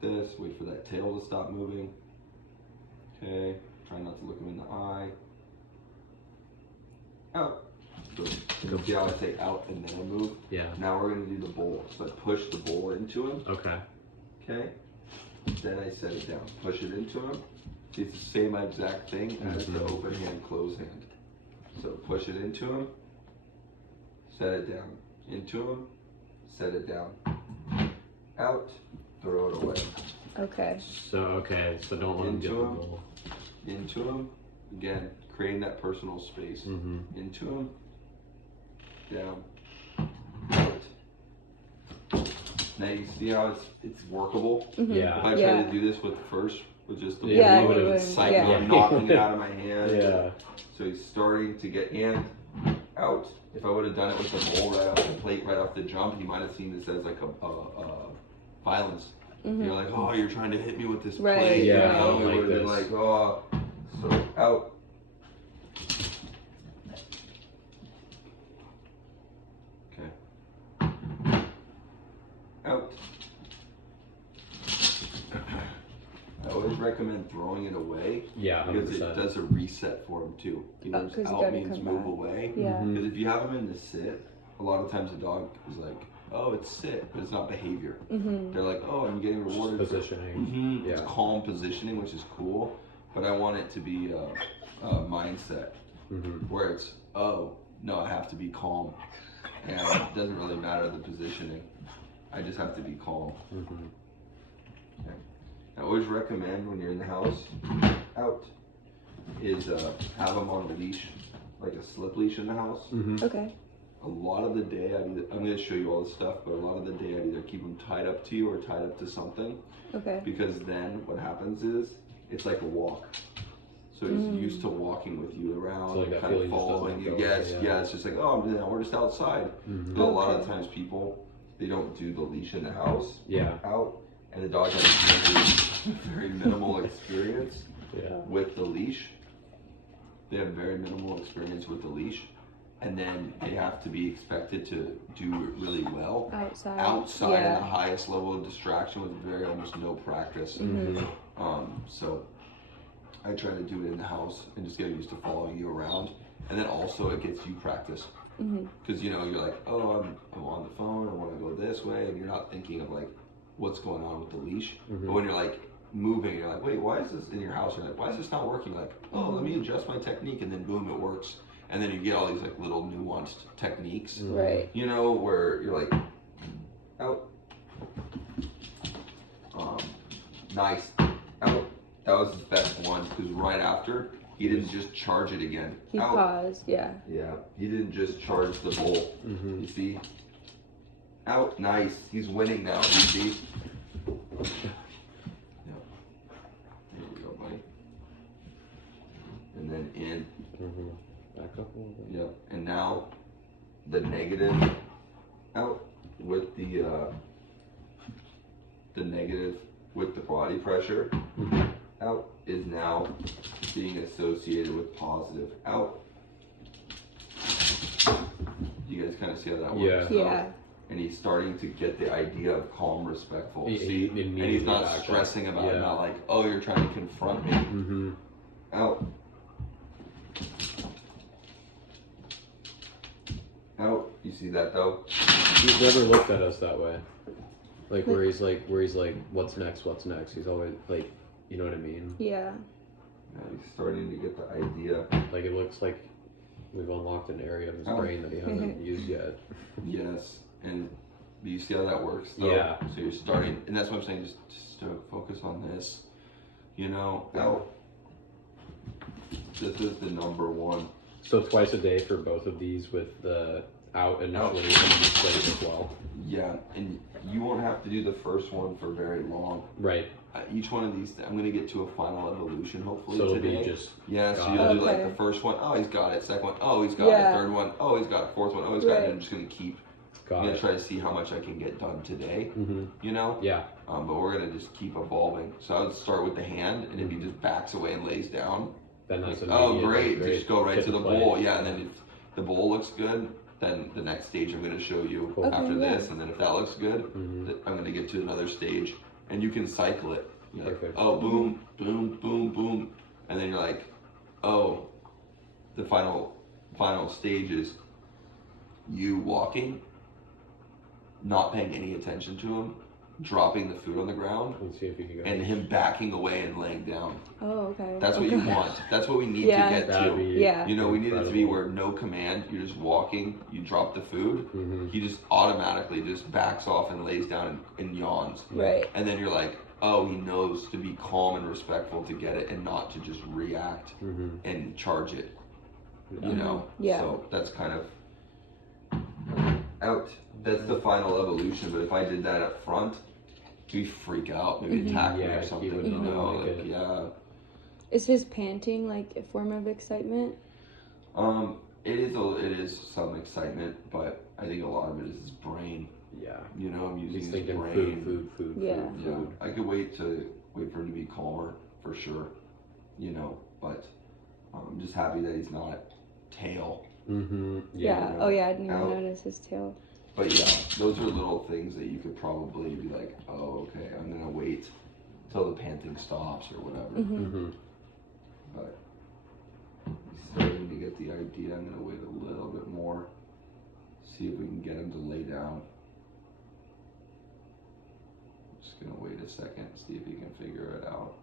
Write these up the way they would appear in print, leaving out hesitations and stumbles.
this, wait for that tail to stop moving. Okay, try not to look him in the eye. Out. So you see how I say out and then I move? Yeah. Now we're going to do the bowl. So I push the bowl into him. Okay. Okay. Then I set it down. Push it into him. See, it's the same exact thing as the open hand, close hand. So push it into him. Set it down. Into him. Set it down. Out. Throw it away. Okay. So don't let him get the bowl. Into him. Again, creating that personal space. Into him. Down. Out. Now you see how it's workable? Yeah. If I try to do this with just the bowl, it's like I'm knocking it out of my hand. Yeah. So he's starting to get in, out. If I would have done it with the bowl right off the plate, right off the jump, he might have seen this as like a violence. You're like, oh, you're trying to hit me with this plate. Yeah. You know? It would have been like, oh. So out. Okay. Out. I always recommend throwing it away. Yeah, 100%. Because it does a reset for him too. He knows out means move away. Yeah. Because if you have him in the sit, a lot of times the dog is like, oh, it's sit, but it's not behavior. Mm-hmm. They're like, oh, I'm getting rewarded. Just positioning. It's calm positioning, which is cool. But I want it to be a mindset where it's, oh, no, I have to be calm. And it doesn't really matter the positioning. I just have to be calm. Okay. I always recommend when you're in the house, out, is have them on a leash, like a slip leash in the house. Okay. A lot of the day, I'm going to show you all this stuff, but a lot of the day I'd either keep them tied up to you or tied up to something. Okay. Because then what happens is, it's like a walk. So he's used to walking with you around, so like kind of following you. Yeah, it's just like, oh, we're just outside. But a lot of times people, they don't do the leash in the house. Out. And the dog has a very minimal experience with the leash. They have very minimal experience with the leash. And then they have to be expected to do really well outside in the highest level of distraction with almost no practice. So I try to do it in the house and just get used to following you around. And then also it gets you practice. Because you're like, oh, I'm on the phone, I want to go this way, and you're not thinking of like what's going on with the leash. But when you're like moving, you're like, wait, why is this in your house? You're like, why is this not working? Like, oh, let me adjust my technique, and then boom, it works. And then you get all these like little nuanced techniques, you know, where you're like, out, nice, out. That was his best one, because right after, he didn't just charge it again. He paused, Yeah, he didn't just charge the bowl. You see? Out, nice. He's winning now, you see? There we go, buddy. And then in. Back up a little bit. Yep. And now the negative out with the negative with the body pressure out is now being associated with positive out. You guys kind of see how that works? Yeah. And he's starting to get the idea of calm, respectful. And he's not stressing about it, not like, oh, you're trying to confront me. Out. Out. You see that though? He's never looked at us that way. Like where he's like, what's next? He's always like, you know what I mean? Yeah. He's starting to get the idea. Like it looks like we've unlocked an area of his brain that he hasn't used yet. Yes. And you see how that works though? Yeah. So you're starting, and that's what I'm saying, just to focus on this, you know, out. This is the number one. So twice a day for both of these with the out initially and the plate as well. Yeah, and you won't have to do the first one for very long. Right. Each one of these, I'm going to get to a final evolution hopefully so today. It'll be just so you'll do like the first one, oh, he's got it. Second one, oh, he's got it. Third one, oh, he's got it. Fourth one, oh, he's got it. And I'm just going to keep. I'm going to try to see how much I can get done today, you know? Yeah. But we're going to just keep evolving. So I would start with the hand, and if he just backs away and lays down, then that's like, oh, great. Just go right to the bowl. Yeah, and then if the bowl looks good, then the next stage I'm going to show you Cool. after Okay, yeah. this, and then if that looks good, I'm going to get to another stage, and you can cycle it. You're like, Perfect. oh, boom, boom, boom, boom, and then you're like, oh, the final stage is you walking, not paying any attention to him, dropping the food on the ground, Let's see if you can go. and him backing away and laying down. Oh, okay. That's what you want. That's what we need Yeah. to get That'd to. be Yeah. You know, we need it to be incredible. where no command, you're just walking, you drop the food, Mm-hmm. he just automatically just backs off and lays down and yawns. Right. And then you're like, oh, he knows to be calm and respectful to get it and not to just react Mm-hmm. and charge it. Yeah. You know? Yeah. So that's kind of out. That's the final evolution, but if I did that up front, he'd freak out, maybe attack me Yeah, or he something, would you not know? like Like, it. yeah. Is his panting like a form of excitement? It is some excitement, but I think a lot of it is his brain. Yeah. You know, I'm using He's his thinking brain. food. Yeah. Yeah, I could wait for him to be calmer for sure. You know, but I'm just happy that he's not tail. Mm-hmm. Yeah. Oh yeah, I didn't even Out. notice his tail. But yeah, those are little things that you could probably be like, oh, okay, I'm gonna wait till the panting stops or whatever. Mm-hmm. Mm-hmm. But he's starting to get the idea. I'm gonna wait a little bit more, see if we can get him to lay down. Just gonna wait a second, see if he can figure it out.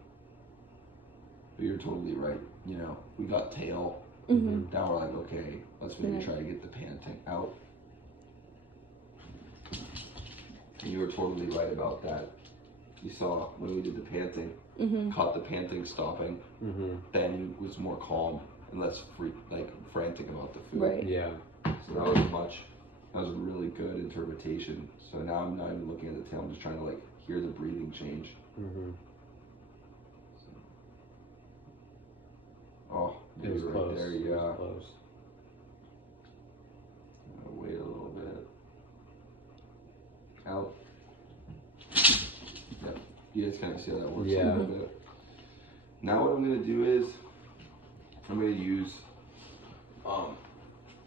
But you're totally right. You know, we got tail. Mm-hmm. Now we're like, okay, let's maybe Yeah. try to get the panting out. And you were totally right about that. You saw when we did the panting, Mm-hmm. caught the panting stopping, Mm-hmm. then he was more calm and less frantic about the food. Right. Yeah. So that was a really good interpretation. So now I'm not even looking at the tail, I'm just trying to like hear the breathing change. Mm-hmm. Oh, It was right close. there, It yeah. was close. I'm gonna wait a little bit. Out. Yep. You guys kind of see how that works Yeah. a little bit. Now what I'm gonna do is I'm gonna use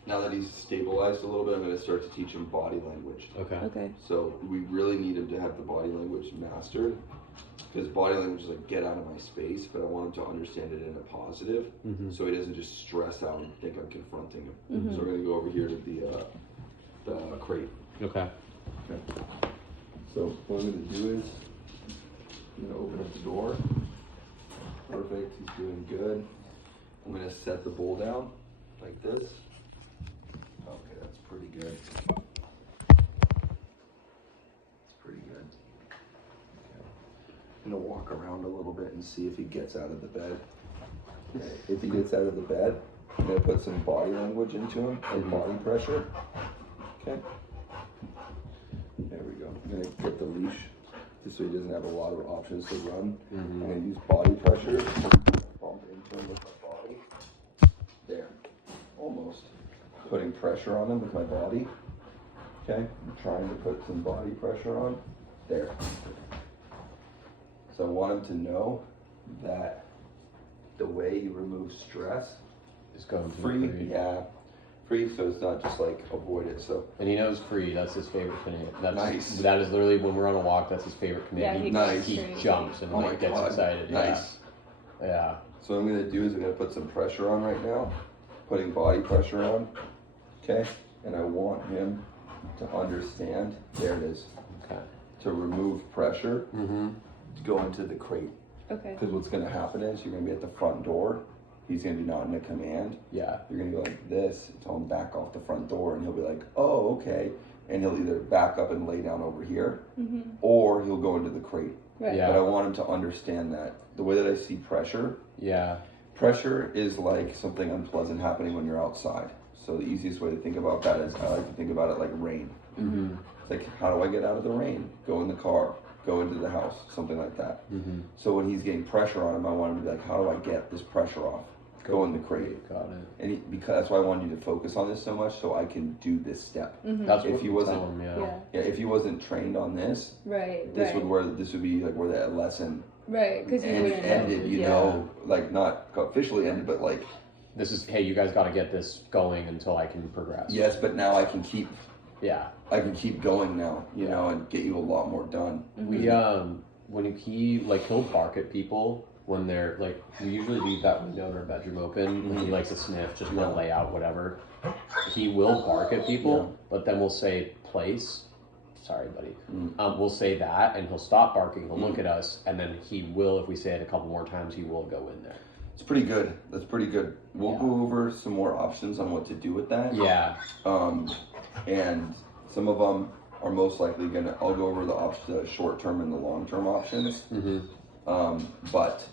now that he's stabilized a little bit, I'm gonna start to teach him body language. Okay. Okay. So we really need him to have the body language mastered, because body language is like, get out of my space, but I want him to understand it in a positive, Mm-hmm. so he doesn't just stress out and think I'm confronting him. Mhm. So we're gonna go over here to the crate. Okay. So what I'm gonna do is I'm gonna open up the door. Perfect, he's doing good. I'm gonna set the bowl down like this. Okay, that's pretty good. That's pretty good. Okay. I'm gonna walk around a little bit and see if he gets out of the bed. Okay. If he gets out of the bed, I'm gonna put some body language into him and body pressure. Okay. There we go. I'm gonna get the leash just so he doesn't have a lot of options to run. Mm-hmm. I'm gonna use body pressure. Bump into him with my body. There. Almost. Putting pressure on him with my body. Okay? I'm trying to put some body pressure on. There. So I want him to know that the way you remove stress, Just going to free, free. yeah. Free, so it's not just like avoid it. So And he knows free. That's his favorite command. That's Nice. That is literally when we're on a walk. That's his favorite Yeah, command. he Nice. He goes jumps and oh my like gets God. excited. Nice. Yeah. So what I'm gonna do is I'm gonna put some pressure on right now, putting body pressure on, okay? And I want him to understand, there it is, Okay. to remove pressure, Mm-hmm. to go into the crate. Okay. Because what's gonna happen is you're gonna be at the front door, he's gonna be not in a command, Yeah. you're gonna go like this, tell him back off the front door, and he'll be like, oh, okay. And he'll either back up and lay down over here, Mm-hmm. or he'll go into the crate. Right. Yeah. But I want him to understand that. The way that I see pressure, Yeah. pressure is like something unpleasant happening when you're outside. So the easiest way to think about that is I like to think about it like rain. Mm-hmm. It's like, how do I get out of the rain? Go in the car, go into the house, something like that. Mm-hmm. So when he's getting pressure on him, I want him to be like, how do I get this pressure off? Go in the crate. Got it. And because that's why I wanted you to focus on this so much, so I can do this step. Mm-hmm. That's If what he we wasn't- tell him. Yeah. Yeah. Yeah, if he wasn't trained on this, Right. this right. would be like where that lesson Right. Because you wouldn't know. ended, you Yeah. know, like not officially ended, but like this is, hey, you guys got to get this going until I can progress. Yes, but now I can keep Yeah. going now, you know, and get you a lot more done. We when he'll bark at people when they're like, we usually leave that window in our bedroom open when he likes to sniff, just want to lay out whatever. He will bark at people, but then we'll say place. Sorry, buddy. We'll say that, and he'll stop barking. He'll look at us, and then he will. If we say it a couple more times, he will go in there. It's pretty good. That's pretty good. We'll go over some more options on what to do with that. Yeah. And some of them are most likely I'll go over the short-term and the long-term options. But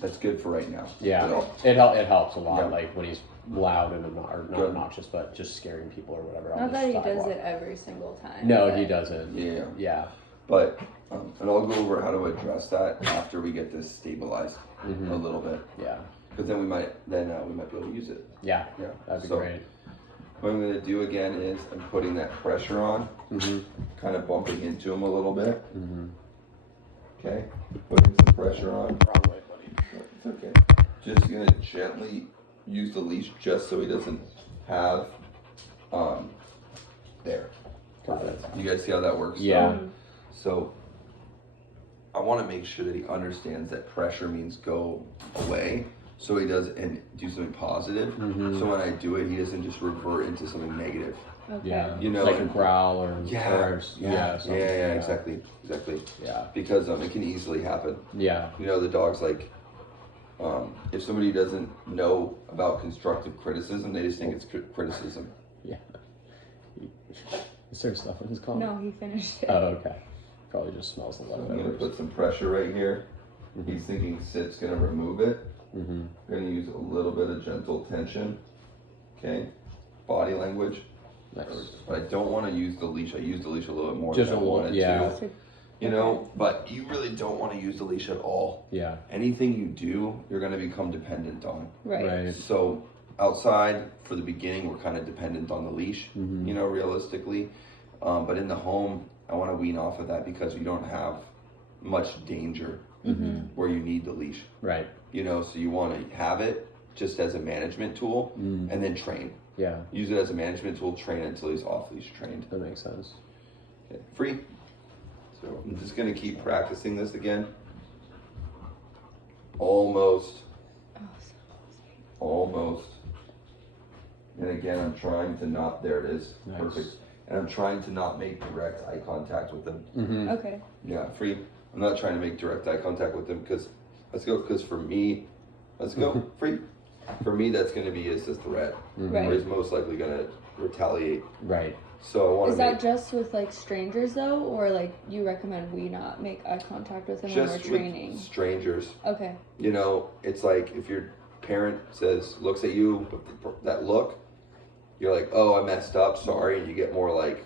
that's good for right now. Yeah. It helps a lot. Yeah. Like when he's loud and not obnoxious, but just scaring people or whatever. Not that he does it every single time. No, but... he doesn't. Yeah. But and I'll go over how to address that after we get this stabilized a little bit. Yeah. Because then we might be able to use it. Yeah. That'd be great. What I'm going to do again is I'm putting that pressure on, kind of bumping into him a little bit. Okay, putting some pressure on. Wrong way, buddy. It's okay. Just going to gently use the leash just so he doesn't have, there. Perfect. You guys see how that works? Yeah. So I want to make sure that he understands that pressure means go away. So he does and do something positive. So when I do it, he doesn't just revert into something negative. Okay. Yeah. You know, like a growl or exactly. Yeah. Because it can easily happen. Yeah. You know, the dog's like, if somebody doesn't know about constructive criticism, they just think it's criticism. Yeah. Is there stuff in his collar? No, he finished it. Oh, okay. Probably just smells a lot. I'm gonna put some pressure right here. He's thinking sit's gonna remove it. We're gonna use a little bit of gentle tension. Okay, body language. Nice. But I don't want to use the leash. I use the leash a little bit more Just than I a little, wanted yeah. to. You know, but you really don't want to use the leash at all. Yeah. Anything you do, you're gonna become dependent on. Right. So outside, for the beginning, we're kind of dependent on the leash. You know, realistically. But in the home, I want to wean off of that because you don't have much danger where you need the leash. Right. You know, so you want to have it just as a management tool and then train. Yeah. Use it as a management tool, train until he's off leash trained. That makes sense. Okay, free. So I'm just going to keep practicing this again. Almost. Oh, so close. Almost. And again, I'm trying to not, there it is. Nice. Perfect. And I'm trying to not make direct eye contact with him. Okay. Yeah, free. I'm not trying to make direct eye contact with him because, for me, free. For me, that's going to be a threat. Right. Or he's most likely going to retaliate. Right. So I want to Is that just with like strangers though, or like you recommend we not make eye contact with them when we're just training? with strangers. Okay. You know, it's like if your parent looks at you with that look, you're like, oh, I messed up, sorry, and you get more like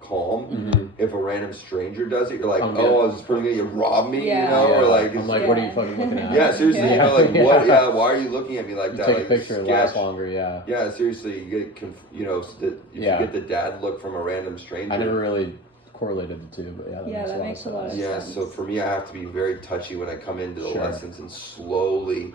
calm. If a random stranger does it, you're like, oh, is this person gonna rob me? Yeah. You know, or like, I'm like, what are you fucking looking at? Yeah, seriously, you know, like, what? Yeah, why are you looking at me like that? Take like, a picture, it lasts longer. Yeah. Yeah, seriously, you get, you know, if you get the dad look from a random stranger. I never really correlated the two, but yeah, that makes a lot of sense. Yeah, so for me, I have to be very touchy when I come into the lessons and slowly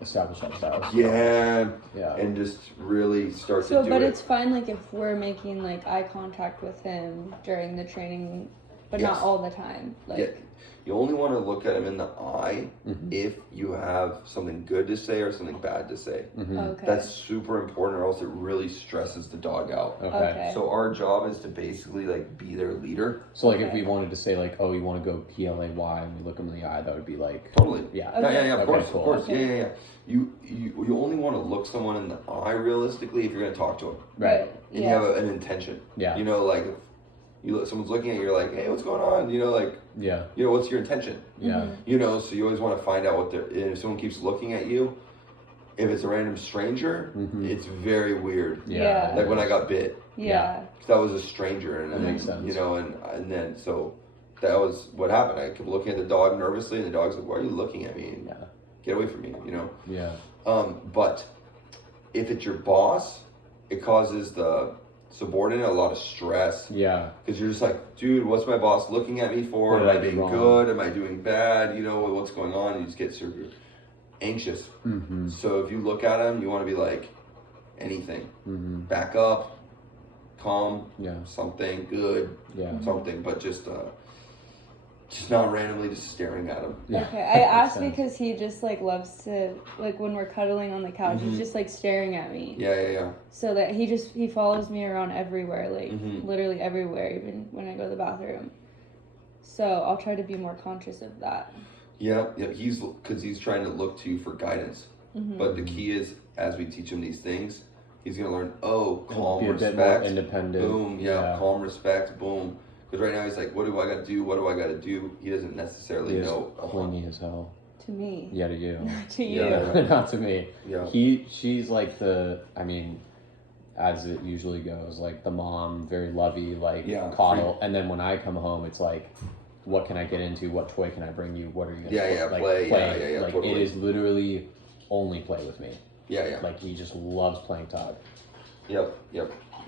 establish that style. Yeah. And just really start to do it. But it's fine, like, if we're making, like, eye contact with him during the training, but not all the time. Like, you only want to look at him in the eye if you have something good to say or something bad to say. Okay. That's super important, or else it really stresses the dog out. Okay. So our job is to basically like be their leader. So like if we wanted to say like, oh, you want to go PLAY and we look him in the eye, that would be like totally. Yeah. Okay. Yeah. Of course. Okay. Yeah. You only want to look someone in the eye realistically if you're going to talk to them. Right. And you have an intention. Yeah. You know, like if someone's looking at you, you're like, hey, what's going on? You know, like. Yeah. You know, what's your intention? Yeah. You know, so you always want to find out what they're. If someone keeps looking at you, if it's a random stranger, it's very weird. Yeah. Like when I got bit. Yeah. Because that was a stranger, and that makes sense. You know, and then so that was what happened. I kept looking at the dog nervously, and the dog's like, "Why are you looking at me? And get away from me!" You know. Yeah. But if it's your boss, it causes the subordinate a lot of stress. Yeah. Because you're just like, dude, what's my boss looking at me for? Am I being good? Am I doing bad? You know, what's going on? You just get super. anxious. Mm-hmm. So if you look at him, you want to be like, anything. Mm-hmm. Back up, calm, Yeah. something good, Yeah. something, but just not randomly just staring at him. Yeah. Okay, I asked Makes sense. because he just like loves to like when we're cuddling on the couch, Mhm. he's just like staring at me. Yeah. So that he follows me around everywhere, like Mhm. literally everywhere, even when I go to the bathroom. So I'll try to be more conscious of that. Yeah. Because he's trying to look to you for guidance. Mm-hmm. But the key is, as we teach him these things, he's gonna learn. Oh, calm, Be a respect, bit more independent. boom. Yeah, calm, respect, boom. Because right now he's like, what do I gotta do? What do I gotta do? He doesn't necessarily He is know. clingy as hell. To me. Yeah, to you. To you. Yeah. Not to me. Yeah. She's like as it usually goes, like the mom, very lovey, like coddle. And then when I come home, it's like, what can I get into? What toy can I bring you? What are you gonna like, play. Yeah, like totally. it is literally only play with me. Yeah. Like he just loves playing tug. Yep.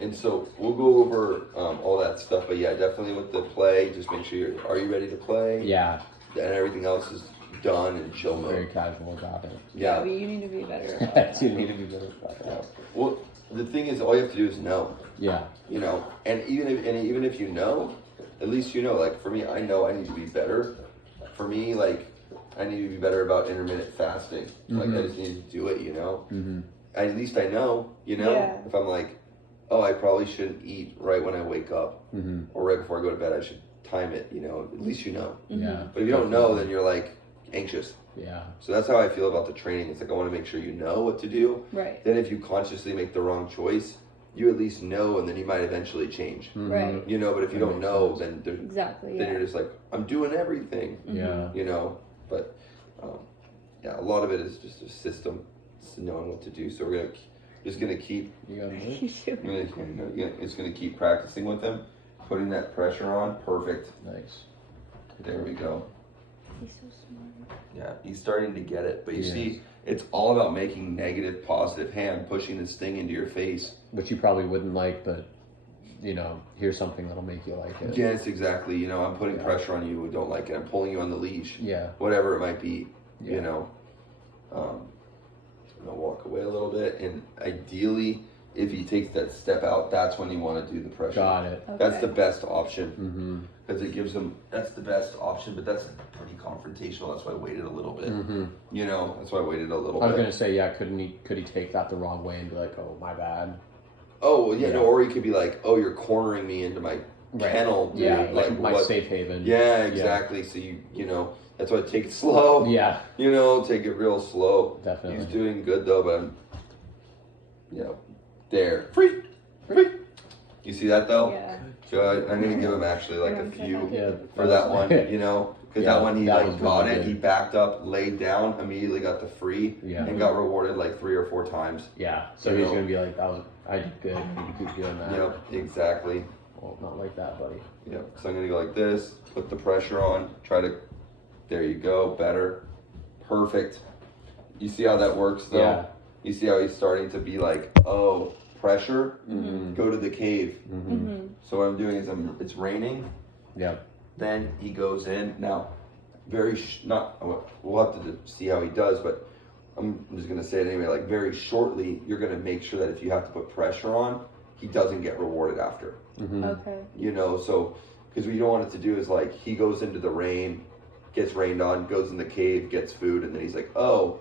And so we'll go over all that stuff, but yeah, definitely with the play, just make sure are you ready to play? Yeah. And everything else is done and chill mode. Very casual about it. Yeah, but you need to be better about that. You need to be better about that. Well, the thing is, all you have to do is know. Yeah. You know, and even if you know, at least you know. Like for me, I know I need to be better. For me, like I need to be better about intermittent fasting. Like I just need to do it. You know. Mm-hmm. At least I know. You know. Yeah. If I'm like, oh, I probably shouldn't eat right when I wake up, or right before I go to bed. I should time it. You know. At least you know. Yeah. But if you don't know, then you're like anxious. Yeah. So that's how I feel about the training. It's like I want to make sure you know what to do. Right. Then if you consciously make the wrong choice, you at least know, and then you might eventually change. Right. You know, but if you don't know, then Exactly. then you're just like, I'm doing everything. Yeah. You know, but yeah, a lot of it is just a system, just knowing what to do. So we're just gonna keep. You got it. You do. It's gonna keep practicing with him, putting that pressure on. Perfect. Nice. There we go. He's so smart. Yeah, he's starting to get it. But you Yes. see, it's all about making negative, positive hand, pushing this thing into your face. Which you probably wouldn't like, but you know, here's something that'll make you like it. Yes, exactly. You know, I'm putting pressure on you who don't like it. I'm pulling you on the leash. Yeah. Whatever it might be. Yeah. You know. I'll walk away a little bit, and ideally, if he takes that step out, that's when you want to do the pressure. Got it. Okay. That's the best option Mm-hmm. because it gives him. That's the best option, but that's pretty confrontational. That's why I waited a little bit. Mm-hmm. You know, that's why I waited a little I was bit. gonna say, yeah, could he take that the wrong way and be like, oh, my bad? Oh well, yeah, Yeah. no, or he could be like, oh, you're cornering me into my kennel, dude. Yeah, like my what? safe haven. Yeah, exactly. So you know, that's why I take it slow. Yeah, You know, take it real slow. definitely. He's doing good though, but I'm, you know, there. Free. You see that though? Yeah. Good. I'm gonna give him actually like a Yeah, few Yeah, for that one. You know, because Yeah, that one he that like was got really it. good. He backed up, laid down, immediately got the free, Yeah. and got rewarded like 3 or 4 times. Yeah. So You he's know. gonna be like, I did good. I need to keep doing that. Yep, exactly. Well, not like that, buddy. Yep. So I'm gonna go like this, put the pressure on, try to. There you go. Better. Perfect. You see how that works though? Yeah. You see how he's starting to be like, oh, pressure. Mm-hmm. Go to the cave. Mm-hmm. Mm-hmm. So what I'm doing is it's raining. Yep. Then he goes in. Now, we'll have to see how he does, but I'm just gonna say it anyway. Like very shortly, you're gonna make sure that if you have to put pressure on, he doesn't get rewarded after. Mm-hmm. Okay. You know, so because what you don't want it to do is like he goes into the rain, gets rained on, goes in the cave, gets food, and then he's like, oh,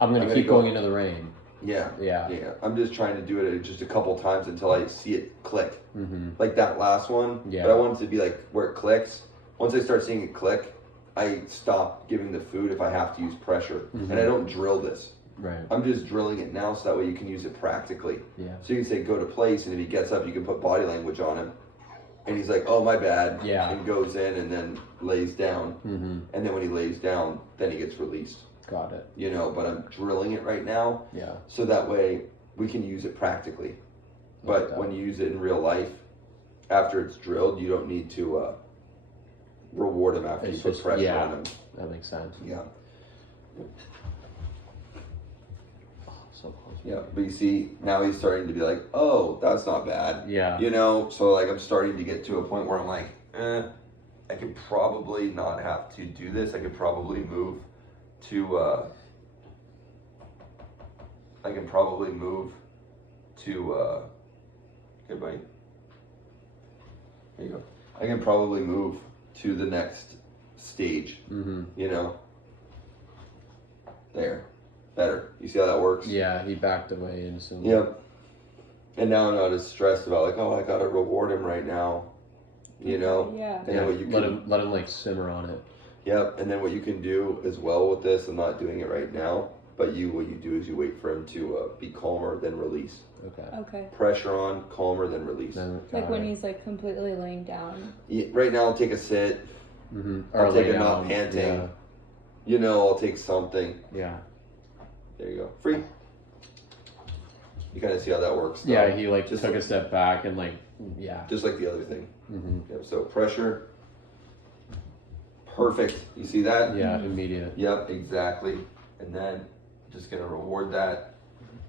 I'm gonna I'm keep gonna go- going into the rain. yeah. Yeah. I'm just trying to do it just a couple times until I see it click. Mm-hmm. Like that last one. Yeah. But I want it to be like where it clicks. Once I start seeing it click, I stop giving the food if I have to use pressure. Mhm. And I don't drill this. Right. I'm just drilling it now so that way you can use it practically. Yeah. So you can say go to place, and if he gets up, you can put body language on him. And he's like, oh, my bad. Yeah. And goes in and then lays down. Mm-hmm. And then when he lays down, then he gets released. Got it. You know, but I'm drilling it right now. Yeah. So that way we can use it practically. Like But that. when you use it in real life, after it's drilled, you don't need to reward him after It's you put just- pressure yeah. on him. That makes sense. Yeah. Oh, so close. Yeah. But you see, now he's starting to be like, oh, that's not bad. Yeah. You know, so like I'm starting to get to a point where I'm like, I could probably not have to do this. I could probably move to I can probably move to, okay, buddy. There you go. I can probably move to the next stage, you know? There. Better. You see how that works? Yeah, he backed away instantly. Yep. And now I'm not as stressed about like, oh, I gotta reward him right now, you know? Yeah. And then what you let can, him like simmer on it. Yep. And then what you can do as well with this, I'm not doing it right now, but what you do is you wait for him to be calmer, then release. Okay. Pressure on, calmer, then release. Like when he's like completely laying down. Yeah, right now, I'll take a sit. Or I'll take a lay not down. panting. Yeah. You know, I'll take something. Yeah. There you go. Free. You kind of see how that works. Though. Yeah, he like Just took a step back and like, yeah. Just like the other thing. Yep, so pressure. Perfect. You see that? Yeah, immediate. Yep, exactly. And then just gonna reward that.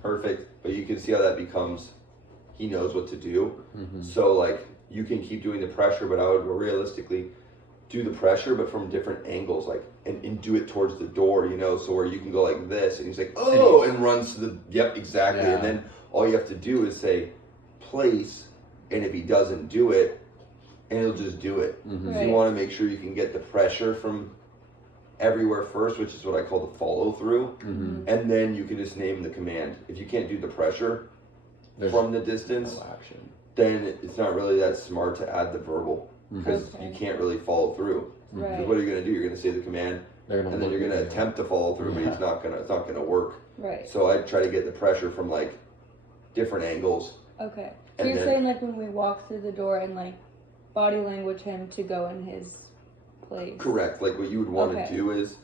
Perfect. But you can see how that becomes, he knows what to do. So like you can keep doing the pressure, but I would realistically do the pressure, but from different angles, like and do it towards the door, you know, so where you can go like this, and he's like, oh, and runs to the, yep, exactly. Yeah. And then all you have to do is say place, and if he doesn't do it, and he'll just do it. So you want to make sure you can get the pressure from everywhere first, which is what I call the follow through, and then you can just name the command. If you can't do the pressure from the distance, No action. then it's not really that smart to add the verbal, because you can't really follow through. Right. What are you going to do? You're going to say the command, and then you're going to attempt to follow through, but it's not going to work. Right. So I try to get the pressure from like different angles. Okay. So And you're then- saying like when we walk through the door and like body language him to go in his place. Correct. Like what you would want Okay. to do is,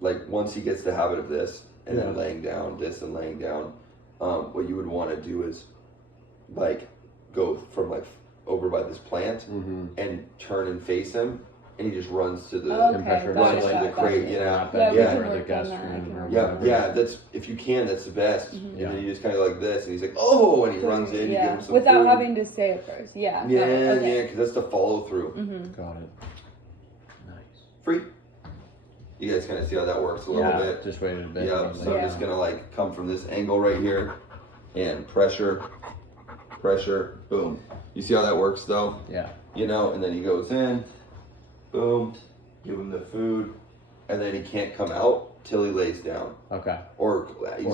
like once he gets the habit of this, and then laying down, this and laying down, what you would want to do is, like, go from like over by this plant and turn and face him, and he just runs to the Okay, runs to gotcha, the crate, you know. Not Yeah, that we yeah. can or the work guest on that. I room can or work Yeah, whatever. yeah, that's if you can, that's the best. Mhm. And Yeah. then you just kind of like this, and he's like, oh, and he runs in, you give him some without food. having to say it first. Yeah. got Yeah, it. Okay. yeah, because that's the follow through. Got it. Nice. Free. You guys kind of see how that works a little Yeah, bit. just waited a bit. Yeah, so I'm just gonna like come from this angle right here, and pressure, pressure, boom. You see how that works though? Yeah. You know, and then he goes in, boom, give him the food, and then he can't come out till he lays down, Okay. or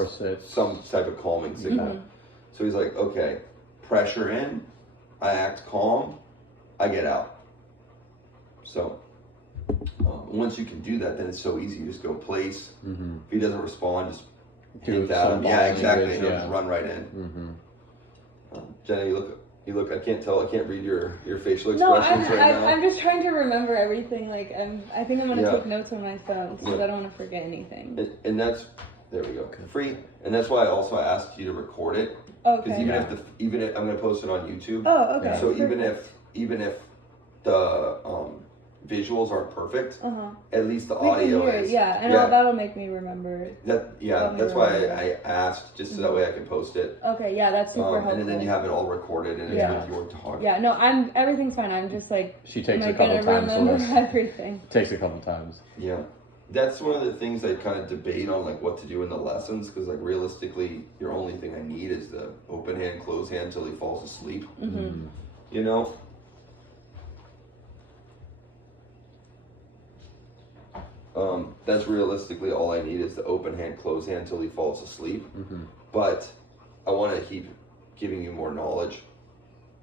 sits. some type of calming signal. So he's like, okay, pressure in, I act calm, I get out. So once you can do that, then it's so easy. You just go place. If he doesn't respond, just hit that. some Yeah, body exactly. language, And he'll yeah. just run right in. Jenna, you look. I can't tell. I can't read your facial No, expressions right now. I'm just trying to remember everything. Like I think I'm gonna Yeah. take notes on my phone because Yeah. I don't want to forget anything. And that's there we go. Free. And that's why I also asked you to record it, because Okay. even if I'm gonna post it on YouTube. Oh, okay. So Perfect. even if the visuals aren't perfect, Uh-huh. at least the We can audio hear it, is. yeah, and Yeah. that'll make me remember. That's why I asked, just so that way I can post it. Okay, yeah, that's super helpful. And then you have it all recorded, and it's Yeah. with your dog. Yeah, no, everything's fine. I'm just like, She am takes I a couple gonna times. remember Lois. everything? Takes a couple times. Yeah. That's one of the things I kind of debate on, like what to do in the lessons, because like realistically, your only thing I need is the open hand, close hand till he falls asleep. Mm-hmm. You know. That's realistically all I need is the open hand, close hand till he falls asleep. But I want to keep giving you more knowledge,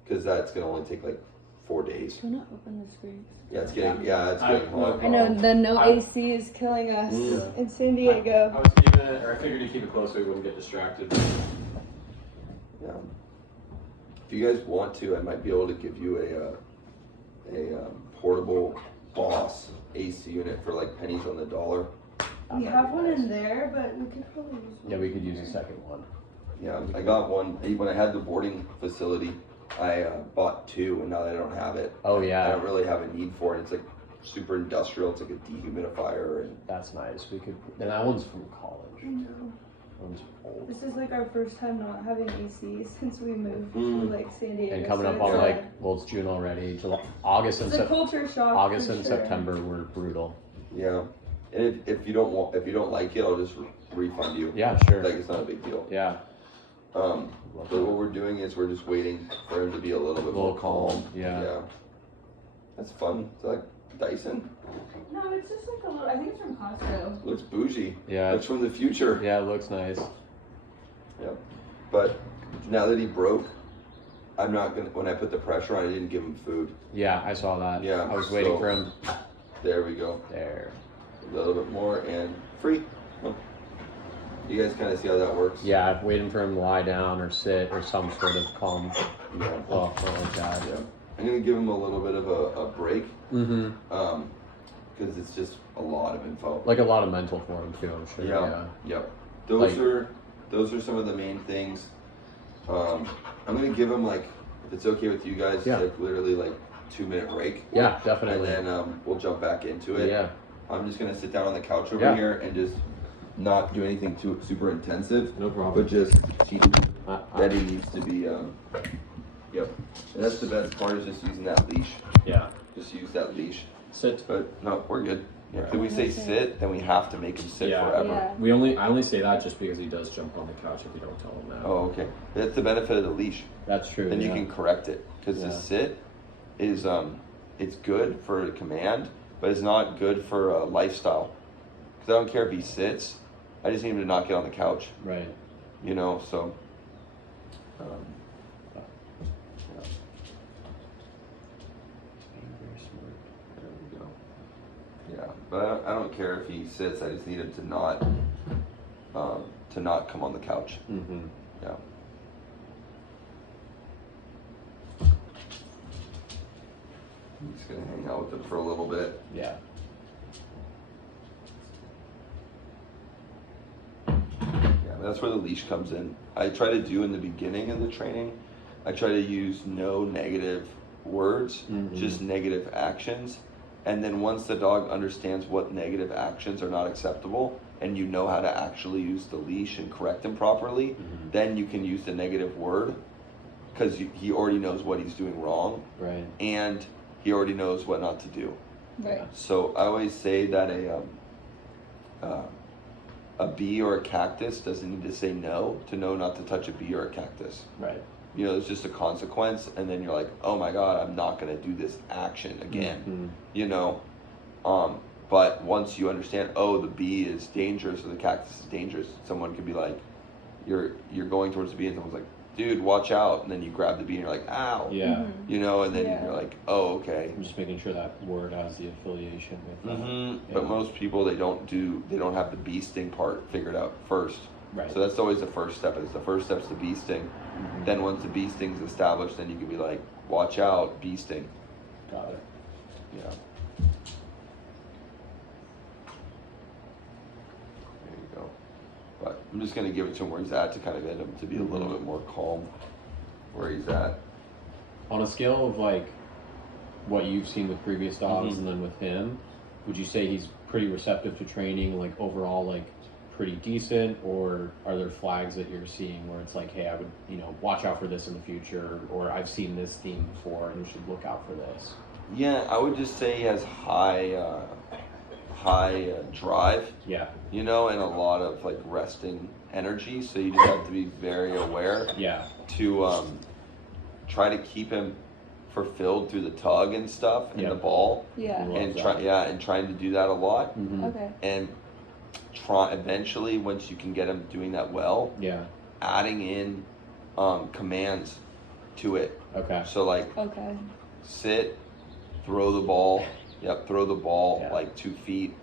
because that's gonna only take like 4 days. Do not open the screen. Yeah, it's getting hot. I know the no AC is killing us in San Diego. I was keeping it, or I figured to keep it close so we wouldn't get distracted. Yeah. If you guys want to, I might be able to give you a portable Boss AC unit for like pennies on the dollar. We have one in there, but we could probably use one. Yeah, we could use a second one. Yeah, I got one when I had the boarding facility. I bought two, and now that I don't have it, Oh I yeah, don't really have a need for it. It's like super industrial. It's like a dehumidifier, and that's nice. We could, and that one's from college. I know. That one's old. This is like our first time not having AC since we moved to like San Diego. And coming so up it's on a- like, well, it's June already. July, August and it's a culture shock. August for and sure. September were brutal. yeah. And if you don't like it, I'll just refund you. Yeah, sure. Like, it's not a big deal. Yeah. But what we're doing is we're just waiting for him to be a little bit more calm. Yeah. That's fun. It's like Dyson. No, it's just like a little. I think it's from Costco. Looks bougie. Yeah. Looks from the future. Yeah, it looks nice. Yeah. But now that he broke, I'm not gonna. When I put the pressure on, I didn't give him food. Yeah, I saw that. Yeah. I was waiting for him. There we go. There. A little bit more and free. Oh. You guys kind of see how that works? Yeah, waiting for him to lie down or sit or some sort of calm. Yeah. Oh, like that. Yeah. I'm gonna give him a little bit of a break. Mm-hmm. Because it's just a lot of info. Like a lot of mental for him too, I'm sure. Yeah. Yep. Those are some of the main things. I'm gonna give him, like, if it's okay with you guys, like literally like 2-minute break. Yeah, definitely. And then we'll jump back into it. Yeah. I'm just gonna sit down on the couch over here and just not do anything too super intensive. No problem. But just teach him that he needs to be. Yep. And that's the best part, is just using that leash. Yeah. Just use that leash. Sit. But no, we're good. Yeah. Right. If we say sit, then we have to make him sit forever. Yeah. I only say that just because he does jump on the couch if you don't tell him that. Oh, okay. That's the benefit of the leash. That's true. Then you can correct it, because the sit is it's good for command, but it's not good for lifestyle. Because I don't care if he sits, I just need him to not get on the couch. Right. You know, so. Yeah, but I don't care if he sits. I just need him to not come on the couch. Mm-hmm. Yeah. I'm just gonna hang out with him for a little bit. Yeah. Yeah, that's where the leash comes in. I try to do in the beginning of the training, I try to use no negative words, just negative actions. And then once the dog understands what negative actions are not acceptable, and you know how to actually use the leash and correct him properly, then you can use the negative word, because he already knows what he's doing wrong. Right. And he already knows what not to do. Right. So I always say that a bee or a cactus doesn't need to say no to know not to touch a bee or a cactus. Right. You know, it's just a consequence, and then you're like, oh my God, I'm not gonna do this action again. You know, but once you understand, oh, the bee is dangerous or the cactus is dangerous, someone could be like, you're going towards the bee, and someone's like, dude, watch out, and then you grab the bee and you're like, ow. Yeah. You know, and then you're like, oh, okay. I'm just making sure that word has the affiliation with that. Yeah. But most people, they don't have the bee sting part figured out first. Right. So that's always the first step. The first step's the bee sting. Then once the bee sting's established, then you can be like, watch out, bee sting. Got it. Yeah. There you go. But I'm just gonna give it to him where he's at to kind of get him to be a little bit more calm where he's at. On a scale of like what you've seen with previous dogs and then with him, would you say he's pretty receptive to training, like overall, like pretty decent, or are there flags that you're seeing where it's like, hey, I would, watch out for this in the future, or I've seen this theme before and you should look out for this? Yeah, I would just say he has high drive. Yeah. And a lot of like resting energy. So you just have to be very aware. Yeah. To try to keep him fulfilled through the tug and stuff and the ball. Yeah. And trying to do that a lot. Okay. And eventually, once you can get him doing that well, adding in commands to it. Okay. So like sit, throw the ball. Yep, throw the ball like 2 feet.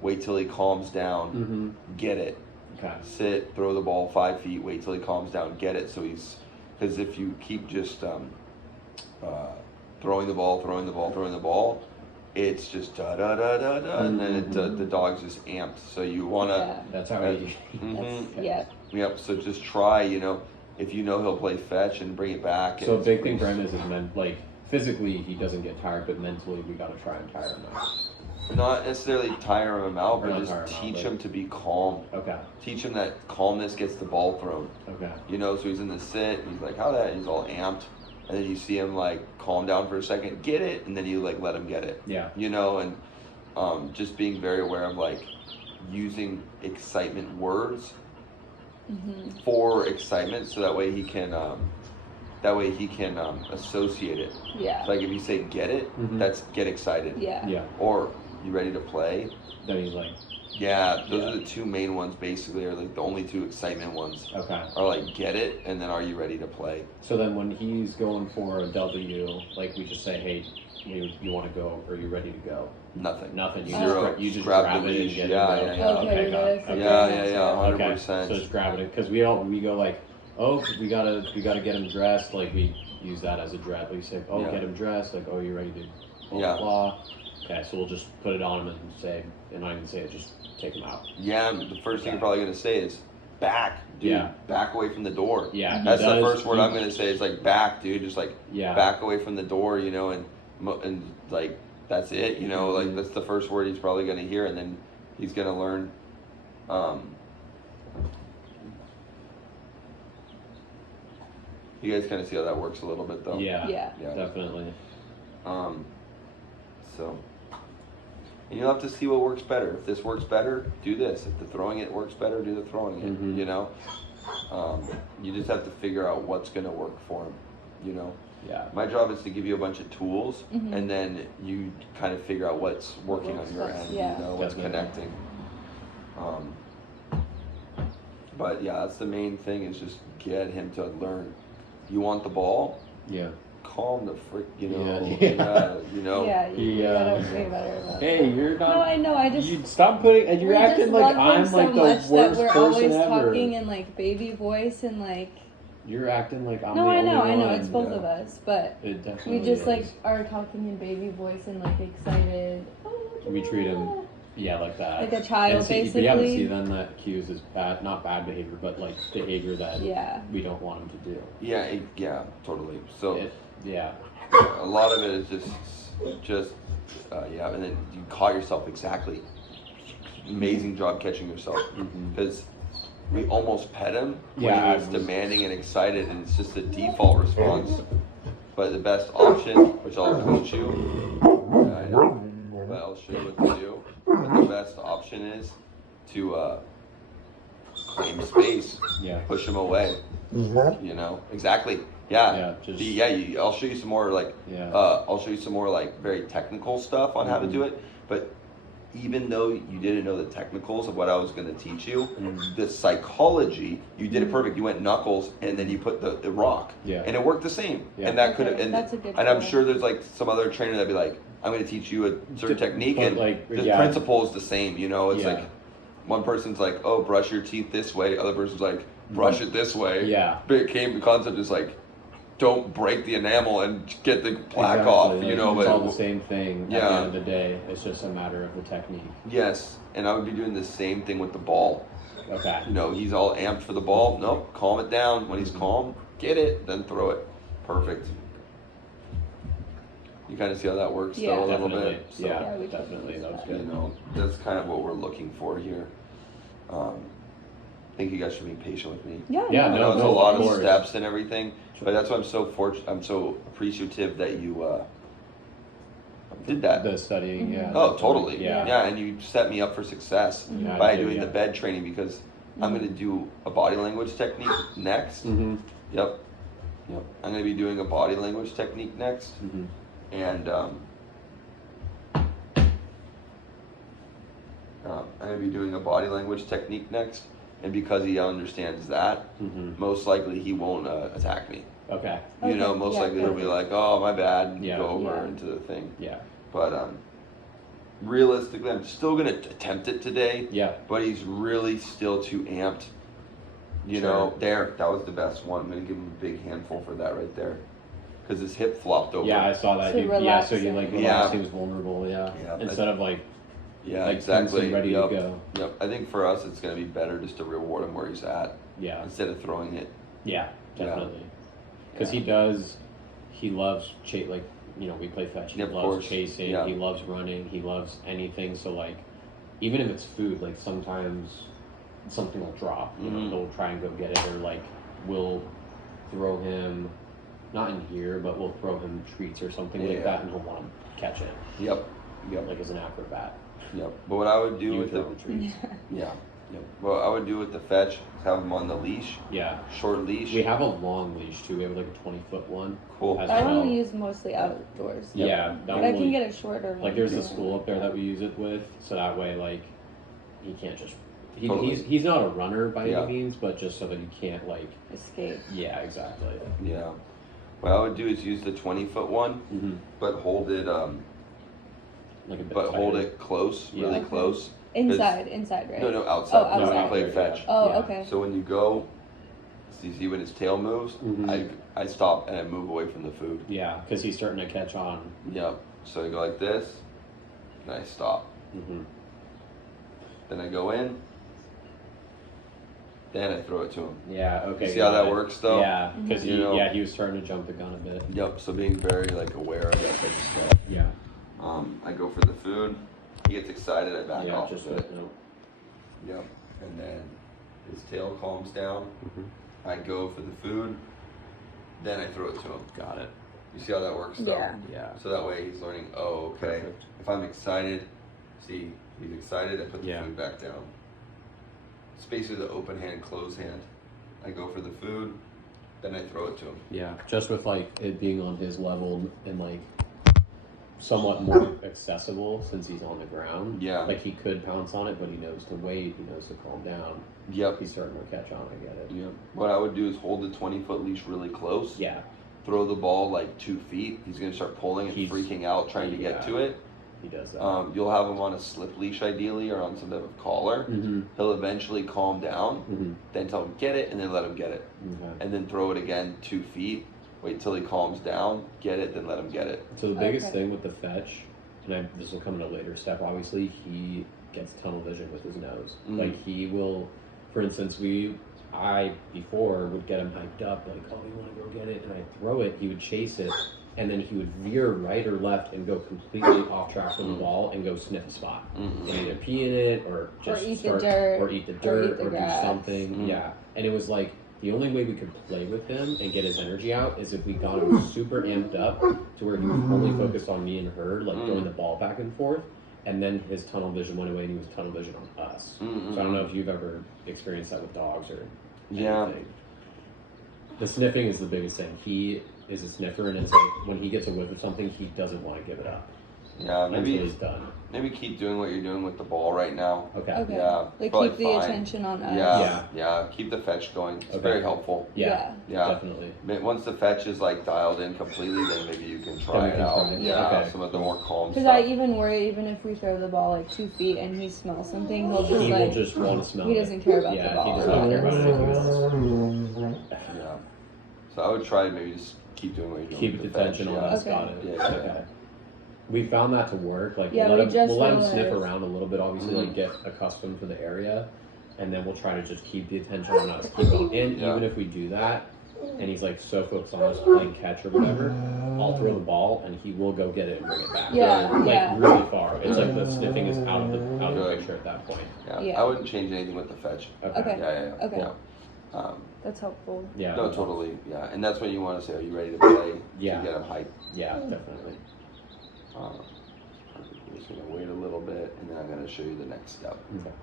Wait till he calms down. Get it. Okay. Sit, throw the ball 5 feet. Wait till he calms down. Get it. So because if you keep just throwing the ball, it's just da da da da da, and then the dog's just amped. So you wanna. That's how he. Yep. So just try. If he'll play fetch and bring it back. So a big thing for him is like physically he doesn't get tired, but mentally we gotta try and tire him out. Not necessarily tire him out, but just teach him to be calm. Okay. Teach him that calmness gets the ball thrown. Okay. So he's in the sit, and he's like, how that? He's all amped. And then you see him like calm down for a second, get it, and then you like let him get it. Yeah. And just being very aware of like using excitement words for excitement, so that way he can associate it. Yeah. So like if you say get it, that's get excited. Yeah. Yeah. Or you ready to play? Then he's like, Yeah, those are the two main ones basically, are like the only two excitement ones. okay. Are like get it, and then are you ready to play? So then when he's going for a W, like we just say, hey, you want to go, or you ready to go? Nothing. Nothing. You Zero. just Grab grab the it and leash. get Yeah, it. yeah, and yeah. go. Okay, Okay, got it. that's Yeah, 100%. 100%. So just grabbing it, because we go like, oh, we gotta get him dressed. Like we use that as a dress. We say, oh, get him dressed. Like, oh, you ready to blah, blah, blah. Okay, so we'll just put it on him and say, and not even say it, just take him out. Yeah, and the first thing you're probably gonna say is back, dude. Yeah. Back away from the door. Yeah, That's the first word I'm gonna say is like back, dude. Just like Yeah. back away from the door, you know, and like that's it, you know. Like that's the first word he's probably gonna hear, and then he's gonna learn. You guys kind of see how that works a little bit, though. Yeah. Yeah. Definitely. So, and you'll have to see what works better. If this works better, do this. If the throwing it works better, do the throwing it. You know, you just have to figure out what's gonna work for him. You know. Yeah. My job is to give you a bunch of tools, and then you kind of figure out what's working on your end. Yeah. You know, what's connecting. But yeah, that's the main thing, is just get him to learn. You want the ball? Yeah. Calm the frick, you know. Yeah. You know. Yeah, you gotta way better about Hey, that. you're not. No, I know. I just. You stop putting, and you're we acting just like love him I'm so like the much worst that we're person always ever. talking in like baby voice and like. You're acting like I'm No, the I only know, I know. one. It's both of us, but It definitely we just is. like are talking in baby voice and like excited. We treat him, yeah, like that. Like a child, and see, basically. But yeah, see, then that cues is bad, not bad behavior, but like behavior that we don't want him to do. Yeah, yeah, totally. So Yeah. a lot of it is just yeah, and then you caught yourself exactly. Amazing job catching yourself, because we almost pet him when he was demanding and excited, and it's just a default response. But the best option, which I'll coach you, I know, but I'll show you what to do. But the best option is to claim space, push him away. You know, exactly. Yeah, I'll show you some more like I'll show you some more like very technical stuff on how to do it. But even though you didn't know the technicals of what I was going to teach you, the psychology, you did it perfect. You went knuckles and then you put the rock, and it worked the same. And that could have, and I'm sure there's like some other trainer that'd be like, I'm going to teach you a certain technique, and like, the principle is the same. You know, it's like one person's like, oh, brush your teeth this way. Other person's like, brush it this way. Yeah. But the concept is like, don't break the enamel and get the plaque off, you know. It's but all the same thing at the end of the day. It's just a matter of the technique. Yes, and I would be doing the same thing with the ball. Okay. You know, he's all amped for the ball. Nope, calm it down. When he's calm, get it, then throw it. Perfect. You kind of see how that works though, a little bit. So, definitely. That was good. You know, that's kind of what we're looking for here. I think you guys should be patient with me. Yeah, I know it's a lot of course. steps and everything, but that's why I'm so I'm so appreciative that you did that. The studying, Oh, totally. Yeah. And you set me up for success Yeah, by I did, doing the bed training, because I'm going to do a body language technique next. Yep. I'm going to be doing a body language technique next, and I'm going to be doing a body language technique next. And because he understands that, most likely he won't attack me. Okay. You know, most likely he'll be like, "Oh, my bad," and go over Yeah. into the thing. Yeah. But realistically, I'm still gonna attempt it today. Yeah. But he's really still too amped. You know, that was the best one. I'm gonna give him a big handful for that right there, because his hip flopped over. Yeah, I saw that. So So you like relaxed. He was vulnerable. Yeah. Instead of like. Yeah, like exactly. tense and ready to go. Yep. I think for us, it's gonna be better just to reward him where he's at. Yeah. Instead of throwing it. Yeah, definitely. Because he loves like, you know, we play fetch. He loves chasing. Yeah. He loves running. He loves anything. So like, even if it's food, like sometimes something will drop. You know, they'll try and go get it, or like we'll throw him, not in here, but we'll throw him treats or something like that, and he'll want to catch it. Yep. Like as an acrobat. Yep. But what I would do with the trees. yeah. Yep. What I would do with the fetch is have him on the leash. Yeah. Short leash. We have a long leash too. We have like a 20-foot one. Cool. That one we use mostly outdoors. Yeah. But I can get a shorter one. Like there's a school up there that we use it with, so that way like he can't just. He's not a runner by any means, but just so that he can't like escape. Yeah, exactly. Yeah. What I would do is use the 20-foot one, but hold it like a bit but hold it close, really close. Inside, right? No, outside. Oh, outside. When we play fetch. Oh, okay. So when you go, so you see when his tail moves, I stop and I move away from the food. Yeah, because he's starting to catch on. Yep. So I go like this, and I stop. Then I go in. Then I throw it to him. Yeah, okay. You see how that works though? Yeah, because he was starting to jump the gun a bit. Yep, so being very like aware of that type of stuff. Yeah. I go for the food. He gets excited, I back off just a bit. Yep. And then his tail calms down. I go for the food. Then I throw it to him. Got it. You see how that works though? Yeah. So that way he's learning, oh, okay. Perfect. If I'm excited, see, he's excited, I put the food back down. It's basically the open hand, closed hand. I go for the food, then I throw it to him. Yeah, just with like it being on his level and like somewhat more accessible since he's on the ground. Yeah. Like he could pounce on it, but he knows to wait, he knows to calm down. Yep. He's starting to catch on, I get it. Yep. What I would do is hold the 20-foot leash really close. Yeah. Throw the ball like 2 feet. He's going to start pulling and freaking out trying to get to it. He does that. You'll have him on a slip leash ideally or on some type of collar. He'll eventually calm down. Then tell him get it and then let him get it. And then throw it again 2 feet. Wait till he calms down, get it, then let him get it. So the biggest thing with the fetch, and this will come in a later step, obviously, he gets tunnel vision with his nose. Like he will, for instance, I before would get him hyped up, like, oh, you want to go get it? And I'd throw it, he would chase it, and then he would veer right or left and go completely off track from the ball and go sniff a spot. And either pee in it or just eat the dirt or do something. Yeah. And it was like, the only way we could play with him and get his energy out is if we got him super amped up to where he was only focused on me and her, like throwing the ball back and forth, and then his tunnel vision went away and he was tunnel vision on us. So I don't know if you've ever experienced that with dogs or anything. The sniffing is the biggest thing. He is a sniffer, and it's like when he gets a whiff of something, he doesn't want to give it up. Yeah, maybe until he's done. Maybe keep doing what you're doing with the ball right now. Okay. Yeah. Like keep the attention on us. Yeah. Keep the fetch going. It's very helpful. Yeah. Definitely. Once the fetch is like dialed in completely, then maybe you can try it out. Yeah. Some of the more calm stuff. Because I even worry, even if we throw the ball like 2 feet and he smells something, he will just want to smell. He doesn't care about the ball. Yeah, he does not care about it. Yeah. So I would try maybe just keep doing what you're doing. Keep the attention on us. Got it. Yeah. We found that to work. Like we'll let him sniff around a little bit, obviously, like get accustomed to the area, and then we'll try to just keep the attention on us, keep going. And even if we do that, and he's like so focused on us playing catch or whatever, I'll throw the ball and he will go get it and bring it back. Like really far. It's like the sniffing is out of the picture at that point. Yeah. I wouldn't change anything with the fetch. Okay. Yeah. Okay. That's helpful. Yeah. No, totally. Yeah. And that's when you want to say, are you ready to play? Yeah. To get him hyped. Yeah, definitely. I'm just going to wait a little bit and then I'm going to show you the next step. Okay.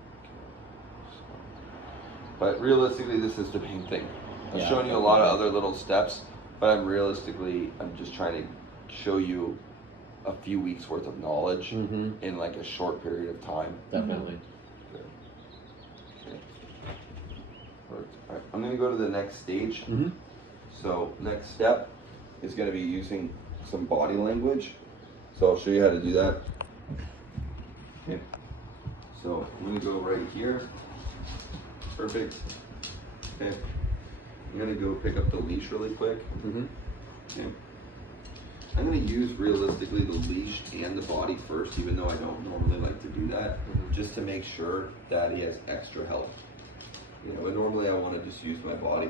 But realistically, this is the main thing. I've shown you a lot of other little steps, but I'm just trying to show you a few weeks worth of knowledge in like a short period of time. Definitely. Okay. All right. I'm going to go to the next stage. So next step is going to be using some body language. So I'll show you how to do that. Okay. So I'm going to go right here. Perfect. Okay. I'm going to go pick up the leash really quick. Okay. I'm going to use realistically the leash and the body first, even though I don't normally like to do that, just to make sure that he has extra help. But normally I want to just use my body.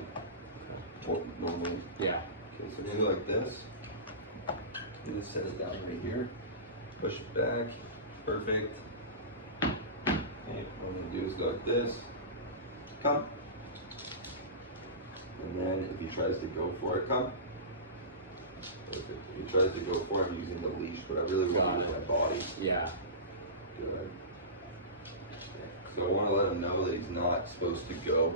Normally. Yeah. Okay, so I'm going to go like this. And just set it down right here. Push it back. Perfect. Okay, what I'm going to do is go like this. Come. And then if he tries to go for it, come. Perfect. If he tries to go for it, I'm using the leash, but I really want to use my body. Yeah. Good. So I want to let him know that he's not supposed to go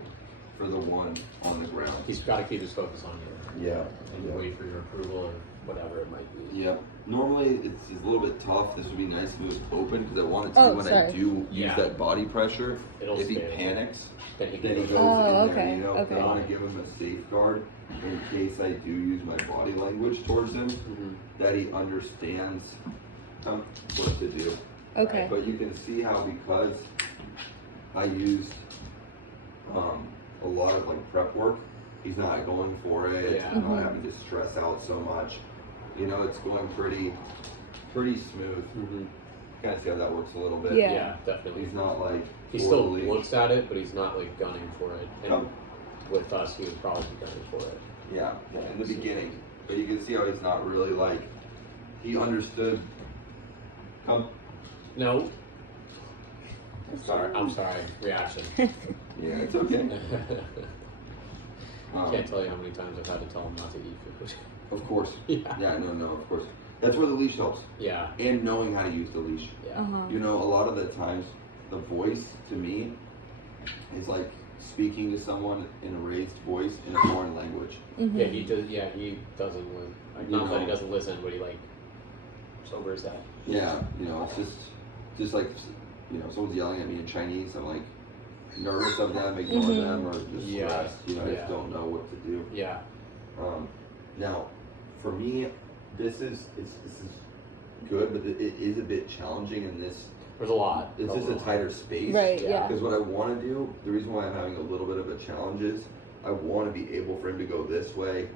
for the one on the ground. He's got to keep his focus on you. Yeah. And wait for your approval and whatever it might be. Yep. Normally it's a little bit tough. This would be nice if it was open because I want it to Oh, when sorry. I do use that body pressure. It'll If he stay. panics, Then he then he goes. goes Oh, in there. okay, You know, okay. I want to give him a safeguard in case I do use my body language towards him, that he understands what to do. Okay. But you can see how because I used a lot of like prep work, he's not going for it. Yeah. I'm not having to stress out so much. You know, it's going pretty smooth. Kind of see how that works a little bit. Yeah. Yeah, definitely. He's not like He totally, still looks at it, but he's not like gunning for it. And with us, he would probably be gunning for it. yeah, in the beginning. But you can see how he's not really like he understood. Come. No. I'm sorry. Reaction. Yeah, it's okay. Can't tell you how many times I've had to tell him not to eat food. Of course. Yeah. Yeah, no, of course. That's where the leash helps. Yeah. And knowing how to use the leash. Yeah. You know, a lot of the times, the voice to me is like speaking to someone in a raised voice in a foreign language. Yeah, he does. Yeah, he doesn't listen. Like, You not that he know. doesn't listen, but he like. So where's that? Yeah, you know, it's just like, you know, someone's yelling at me in Chinese. I'm like nervous of them, ignore them, or just stressed. You know, I just don't know what to do. Yeah. Now, for me, this is good, but it is a bit challenging in this. There's a lot. It's just a tighter space. Right, yeah. Because what I want to do, the reason why I'm having a little bit of a challenge is I want to be able for him to go this way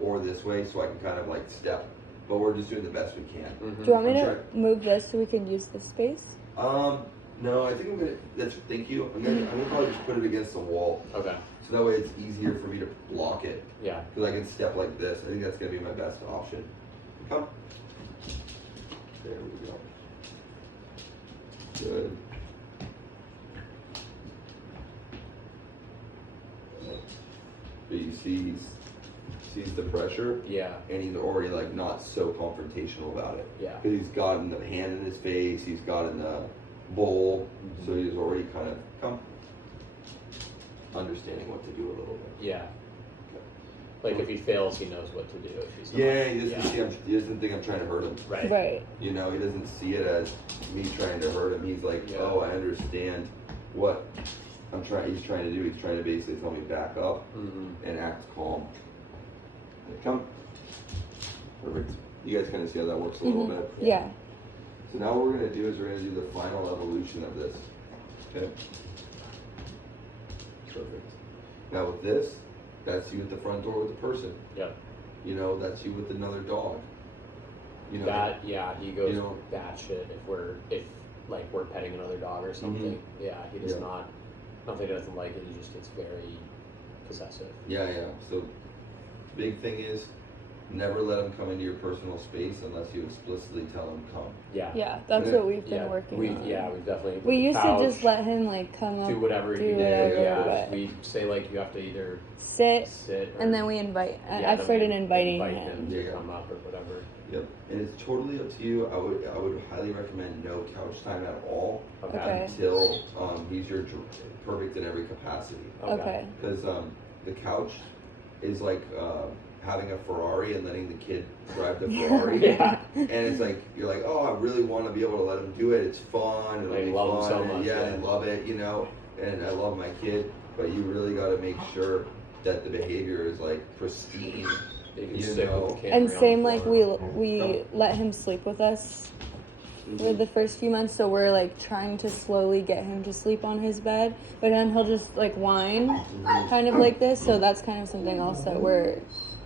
or this way so I can kind of like step. But we're just doing the best we can. Do you want me to move this so we can use this space? No, I think I'm gonna. Thank you. I'm gonna probably just put it against the wall. Okay. So that way it's easier for me to block it. Yeah. Because I can step like this. I think that's gonna be my best option. Come. There we go. Good. But you see, sees the pressure. Yeah. And he's already like not so confrontational about it. Yeah. Because he's gotten the hand in his face. He's gotten the bowl. So he's already kind of understanding what to do a little bit. Yeah. Like if he fails, he knows what to do. If he's not, Yeah, he doesn't he doesn't think I'm trying to hurt him. Right. Right. You know, he doesn't see it as me trying to hurt him. He's like, oh, I understand what he's trying to do. He's trying to basically tell me back up and act calm. Come. Perfect. You guys kind of see how that works a little bit? Yeah. So now what we're going to do is we're going to do the final evolution of this. Okay? Perfect. Now with this, that's you at the front door with the person. Yep. You know, that's you with another dog. You know, That he goes you know, batshit if we're petting another dog or something. Yeah, he does not. Not that he doesn't like it. He just gets very possessive. Yeah. So, big thing is, never let him come into your personal space unless you explicitly tell him come. Yeah. Yeah, that's what we've been working on. Yeah, we've definitely. We used couch, to just let him like come up, do whatever he whatever, did. Yeah, but we say like you have to either sit, or, and then we invite. yeah, I've then started we inviting invite him. to come up or whatever. Yep. And it's totally up to you. I would highly recommend no couch time at all Okay. until he's your perfect in every capacity. Okay. Because the couch is like having a Ferrari and letting the kid drive the Ferrari. And it's like you're like, oh, I really want to be able to let him do it. It's fun. It'll They be love him fun. so And much, yeah, yeah. they love it. You know. And I love my kid, but you really got to make sure that the behavior is like pristine. They can You stick know. with the And camera same on the like floor. we let him sleep with us for the first few months, so we're like trying to slowly get him to sleep on his bed, but then he'll just like whine kind of like this, so that's kind of something else that we're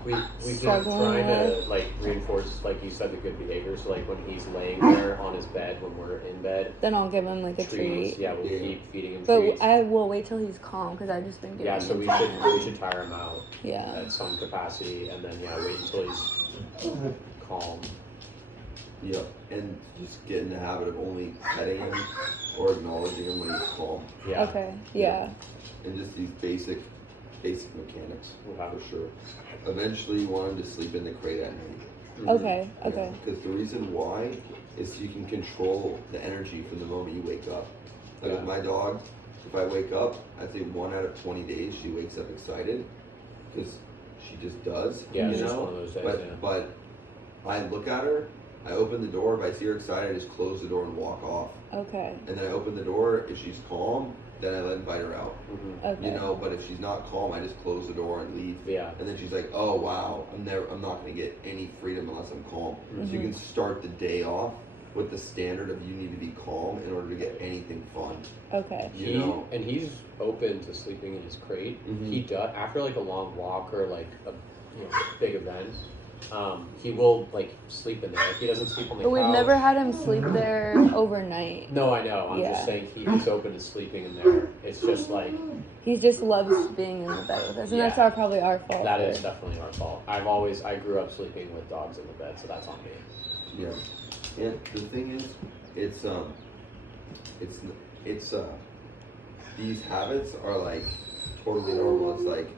We've been struggling trying to with. like reinforce, like you said, the good behavior. So like when he's laying there on his bed, when we're in bed, then I'll give him like a treats. treat. Yeah, we'll keep feeding him But treats. I will wait till he's calm because I've just been giving Yeah, so him we should tire him out Yeah. at some capacity, and then wait until he's calm. Yep. And just get in the habit of only petting him or acknowledging him when he's calm. Yeah. Okay. Yeah. And just these basic mechanics We'll have for sure. Eventually you want him to sleep in the crate at night. Okay. Okay. Because the reason why is you can control the energy from the moment you wake up. Like with my dog, if I wake up, I'd say 1 out of 20 days she wakes up excited because she just does. Yeah, you it's know? just one of those days. But I look at her, I open the door. If I see her excited, I just close the door and walk off. Okay. And then I open the door. If she's calm, then I invite her out. Okay. You know, but if she's not calm, I just close the door and leave. Yeah. And then she's like, "Oh wow, I'm not gonna get any freedom unless I'm calm." So you can start the day off with the standard of you need to be calm in order to get anything fun. Okay. And he's open to sleeping in his crate. He does after like a long walk or like a big event. He will like sleep in there. He doesn't sleep on the But couch. we've never had him sleep there overnight. No, I know. I'm just saying he's open to sleeping in there. It's just like He just loves being in the bed with us, and that's probably our fault. that is definitely our fault. I grew up sleeping with dogs in the bed, so that's on me. Yeah. And the thing is, it's these habits are like totally normal. It's like,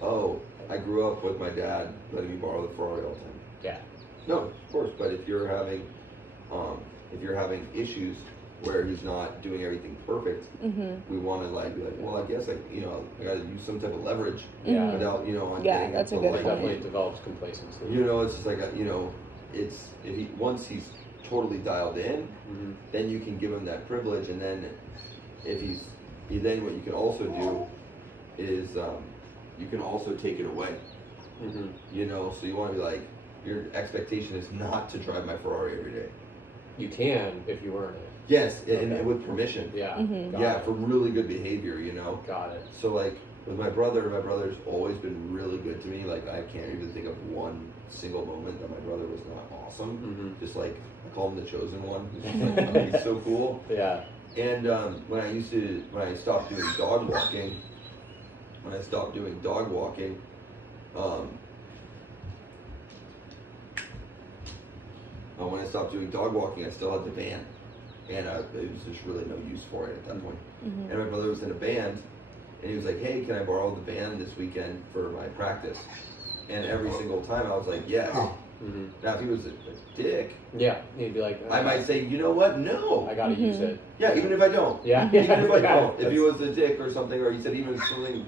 oh, I grew up with my dad letting me borrow the Ferrari all the time. Yeah. No, of course. But if you're having issues where he's not doing everything perfect, we want to like be like, well, I guess I got to use some type of leverage without on getting that's up a to, good like, It definitely develops complacency. it's just like it's once he's totally dialed in, then you can give him that privilege, and then then what you can also do is you can also take it away. So you want to be like, your expectation is not to drive my Ferrari every day. You can if you earn it. Yes, and with permission. Yeah. For really good behavior. Got it. So like with my brother's always been really good to me. Like I can't even think of one single moment that my brother was not awesome. Just like I call him the chosen one. He's just like, he's so cool. Yeah. And when I stopped doing dog walking, when I stopped doing dog walking, I still had the van, and it was just really no use for it at that point. And my brother was in a band, and he was like, "Hey, can I borrow the van this weekend for my practice?" And every single time I was like, "Yes." Now, if he was a dick, he'd be like, I might say, "You know what? No, I gotta use it." Yeah, even if I don't. Yeah. Even if I don't. If he was a dick or something, or he said even something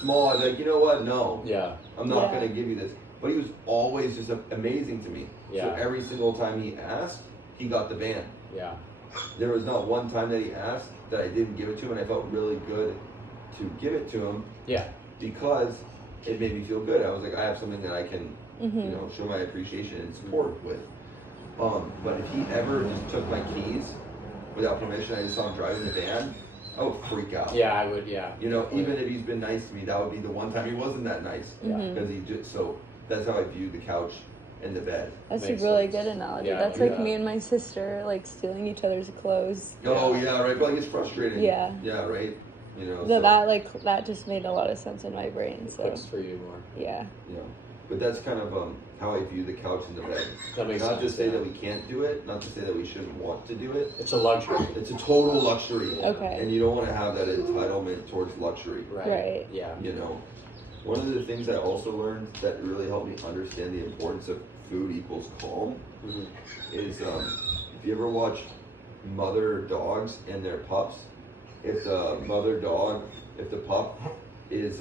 small, I'd be like, "You know what? No. Yeah. I'm not going to give you this." But he was always just amazing to me. Yeah. So every single time he asked, he got the van. Yeah. There was not one time that he asked that I didn't give it to him, and I felt really good to give it to him. Yeah. Because it made me feel good. I was like, I have something that I can, show my appreciation and support with. But if he ever just took my keys without permission, I just saw him driving the van, I would freak out. Yeah, I would. Yeah. Even if he's been nice to me, that would be the one time he wasn't that nice. Because he just that's how I view the couch and the bed. That's Makes a really sense. good analogy. Yeah, That's like like me and my sister, like stealing each other's clothes. Oh yeah, right. But like it's frustrating. Yeah. Yeah, right. So that just made a lot of sense in my brain. So Clicks for you more. yeah. Yeah. But that's kind of how I view the couch and the bed. That makes Not sense. to say that we can't do it, not to say that we shouldn't want to do it. It's a luxury. It's a total luxury. Okay. And you don't want to have that entitlement towards luxury. Right. Yeah. One of the things I also learned that really helped me understand the importance of food equals calm is if you ever watch mother dogs and their pups, if the pup is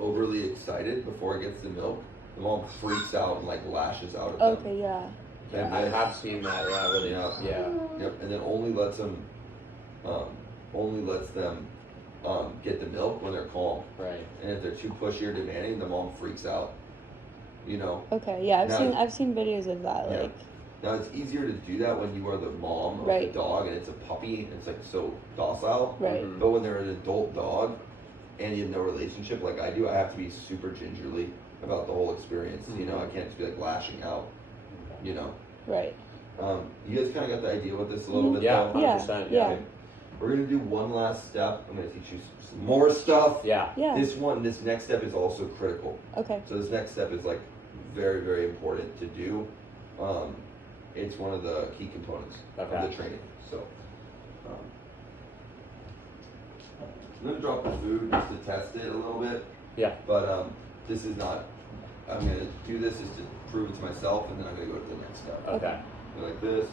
overly excited before it gets the milk, the mom freaks out and like lashes out at them. Okay. Yeah. Yeah, I have seen that. Yeah, really. Yeah. Yep. And then only lets them get the milk when they're calm. Right. And if they're too pushy or demanding, the mom freaks out. Okay. Yeah. Now- I've seen videos of that. Yeah. Like. Now it's easier to do that when you are the mom of Right. the dog and it's a puppy and it's like so docile. Right. But when they're an adult dog and you have no relationship like I do, I have to be super gingerly about the whole experience. I can't just be like lashing out. Right. You guys kind of got the idea with this a little bit Yeah. though? 100%. Yeah. Okay. We're gonna do one last step. I'm gonna teach you some more stuff. Yeah. Yeah. This next step is also critical. Okay. So this next step is like very, very important to do. It's one of the key components of the training. So I'm gonna drop the food just to test it a little bit. Yeah. But this is not I'm gonna do this is to prove it to myself, and then I'm gonna go to the next step. Okay. Go like this.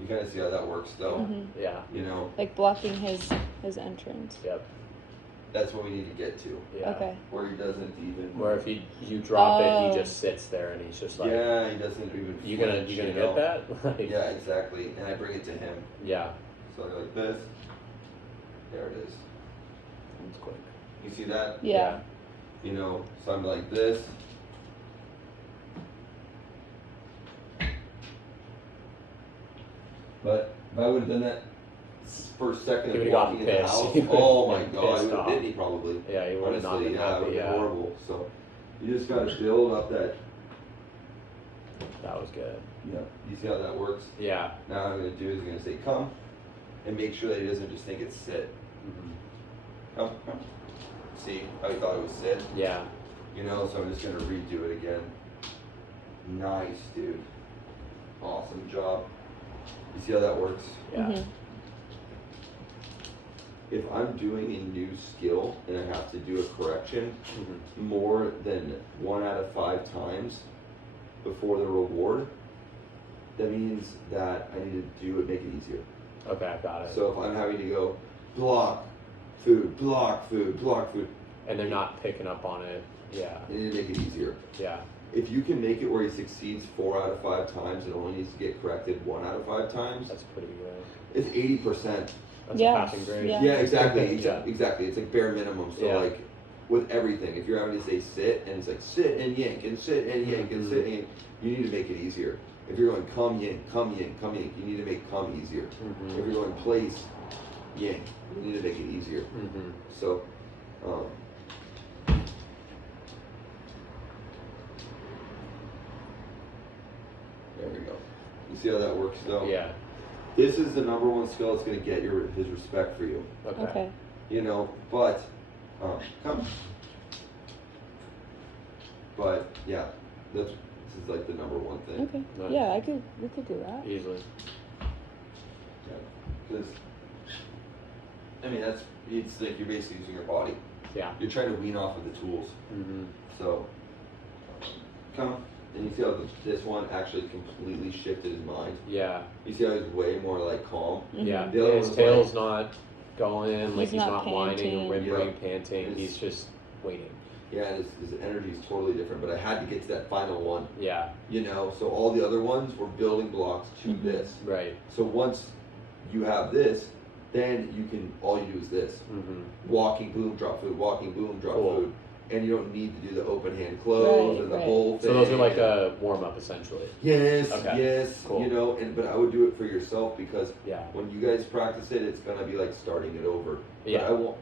You kind of see how that works, though. Mm-hmm. Yeah. You know, Like blocking his entrance. Yep. that's what we need to get to, Yeah. Okay. where he doesn't even. Where if you drop it, Oh. he just sits there and he's just like, Yeah, he doesn't even. you gonna flinch, get know? that? Like, Yeah, exactly. And I bring it to him. yeah. So I go like this. There it is. It's quick. You see that? Yeah. You know, so I'm like this. But if I would have done that first second He of would've walking in gotten the pissed. house, He would've oh my been god, it pissed would have off. bit me probably. Yeah, he would have not Honestly, been yeah, it happy. would have Yeah. been horrible. So you just gotta build up that. That was good. Yeah. You see how that works? Yeah. Now what I'm gonna do is I'm gonna say come, and make sure that he doesn't just think it's sit. Mm-hmm. Come, come. See how he thought it was sit? Yeah. You know, so I'm just gonna redo it again. Nice, dude. Awesome job. You see how that works? Yeah. Mm-hmm. If I'm doing a new skill and I have to do a correction Mm-hmm. more than 1 out of 5 times before the reward, that means that I need to do it, make it easier. Okay, I got it. So if I'm having to go block food, block food, block food, And they're not picking up on it. Yeah. I need to make it easier. Yeah. If you can make it where he succeeds 4 out of 5 times and only needs to get corrected 1 out of 5 times, That's pretty good. it's 80%. That's Yeah. a passing grade. Yeah. Yeah, exactly. Yeah. Exactly. It's like bare minimum. So Yeah. like with everything, if you're having to say sit and it's like sit and yank and sit and yank and sit and yank, you need to make it easier. If you're going come yank, come yank, come yank, you need to make come easier. Mm-hmm. If you're going place, yank, you need to make it easier. Mm-hmm. So, there we go. You see how that works though? Yeah. This is the number one skill that's going to get his respect for you. Okay. Okay. You know, but come. But yeah, this is like the number one thing. Okay. Nice. Yeah, we could do that. Easily. Because I mean, it's like you're basically using your body. Yeah. You're trying to wean off of the tools. Mm-hmm. So come, and you see how this one actually completely shifted his mind. Yeah. You see how he's way more like calm. Mhm. Yeah. The other His one's tail's like- not going, like he's not not whining panting. and whimpering, Yeah. panting. It's- He's just waiting. Yeah, and his energy is totally different. But I had to get to that final one. Yeah. You know, so all the other ones were building blocks to Mhm. this. Right. So once you have this, then you can, all you do is this. Mm-hmm. Walking, boom, drop food, walking, boom, drop Cool. food. And you don't need to do the open hand close Right, and the right. whole thing. So those are like a warm up essentially. Yes, Okay. yes, Cool. you know, but I would do it for yourself because Yeah. when you guys practice it, it's gonna be like starting it over. Yeah. But I won't,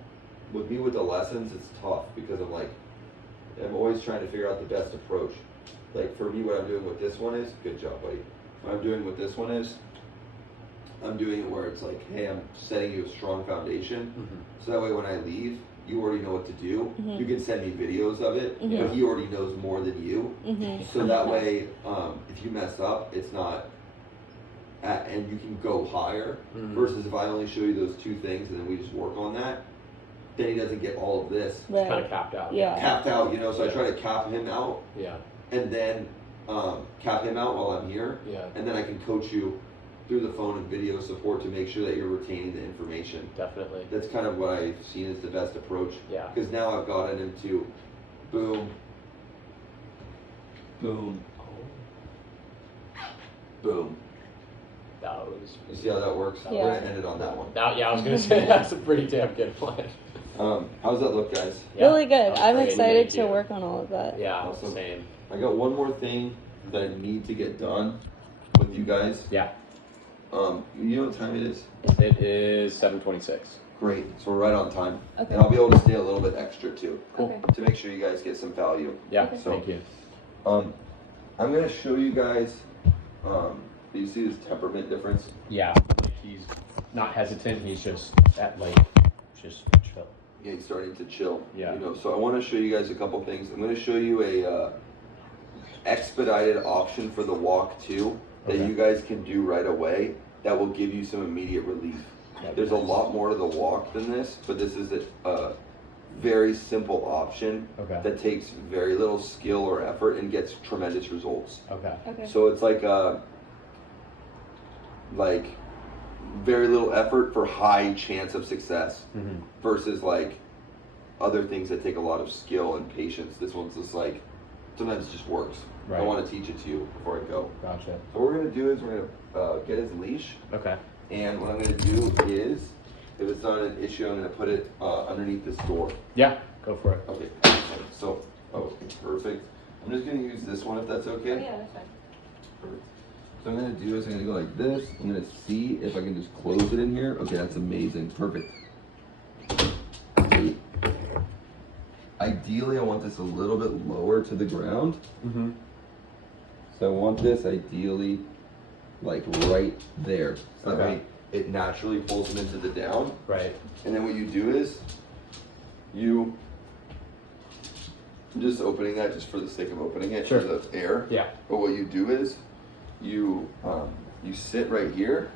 with me with the lessons, it's tough because I'm always trying to figure out the best approach. Like for me, what I'm doing with this one is, good job, buddy. What I'm doing with this one is, I'm doing it where it's like, hey, I'm setting you a strong foundation. Mm-hmm. So that way when I leave, you already know what to do. Mhm. You can send me videos of it, Mhm. but he already knows more than you. Mm-hmm. So that way, if you mess up, it's not, and you can go higher. Mhm. Versus if I only show you those 2 things and then we just work on that, then he doesn't get all of this Kind of Right. capped out. Yeah. capped out, you know. So I try to cap him out Yeah. and then cap him out while I'm here, Yeah. and then I can coach you through the phone and video support to make sure that you're retaining the information. Definitely. That's kind of what I've seen as the best approach. Yeah. Because now I've gotten him to boom, boom, boom. That was. You see how that works? Yeah. We're gonna end it on that one. Now, yeah, I was gonna say that's a pretty damn good plan. How's that look, guys? Yeah. Really good. That was I'm great. excited Thank to you. work on all of that. Yeah. Awesome. Same. I got one more thing that I need to get done with you guys. Yeah. You know what time it is? It is 7:26. Great. So we're right on time. Okay. And I'll be able to stay a little bit extra too, Okay. to make sure you guys get some value. Yeah. Okay. So- Thank you. I'm gonna show you guys. Do you see this temperament difference? Yeah. He's not hesitant. He's just just chill. Yeah, he's starting to chill. Yeah. You know, so I want to show you guys a couple things. I'm going to show you a expedited option for the walk too that you guys can do right away that will give you some immediate relief. There's a lot more to the walk than this, but this is a very simple option that takes very little skill or effort and gets tremendous results. Okay. So it's like very little effort for high chance of success versus like other things that take a lot of skill and patience. This one's just like, sometimes it just works. Right. I want to teach it to you before I go. Gotcha. So what we're going to do is we're going to get his leash. Okay. And what I'm going to do is, if it's not an issue, I'm going to put it underneath this door. Yeah, go for it. Okay. So, perfect. I'm just going to use this one if that's okay. Oh, yeah, that's fine. Perfect. So I'm going to do is I'm going to go like this. I'm going to see if I can just close it in here. Okay, that's amazing. Perfect. Ideally, I want this a little bit lower to the ground. So I want this ideally like right there. So that way it naturally pulls them into the down. Right. And then what you do is I'm just opening that just for the sake of opening it for the air. Yeah. But what you do is you sit right here.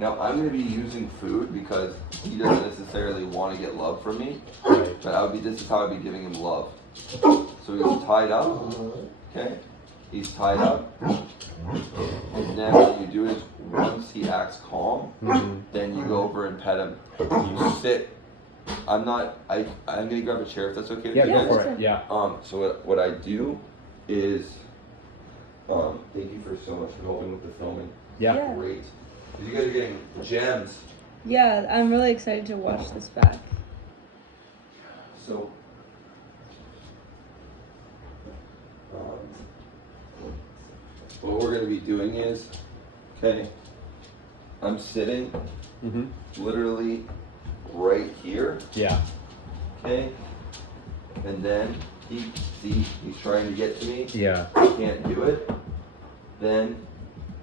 Now I'm going to be using food because he doesn't necessarily want to get love from me. Right. But this is how I'd be giving him love. So he's tied up. Okay. He's tied up. And then what you do is once he acts calm, then you go over and pet him. You sit. I'm gonna grab a chair if that's okay with you go guys. for it. Yeah. So what I do is thank you for so much for helping with the filming. Yeah. Great. You guys are getting gems. Yeah, I'm really excited to watch this back. So what we're going to be doing is, okay, I'm sitting literally right here. Yeah. Okay, and then he's trying to get to me. Yeah. I can't do it. Then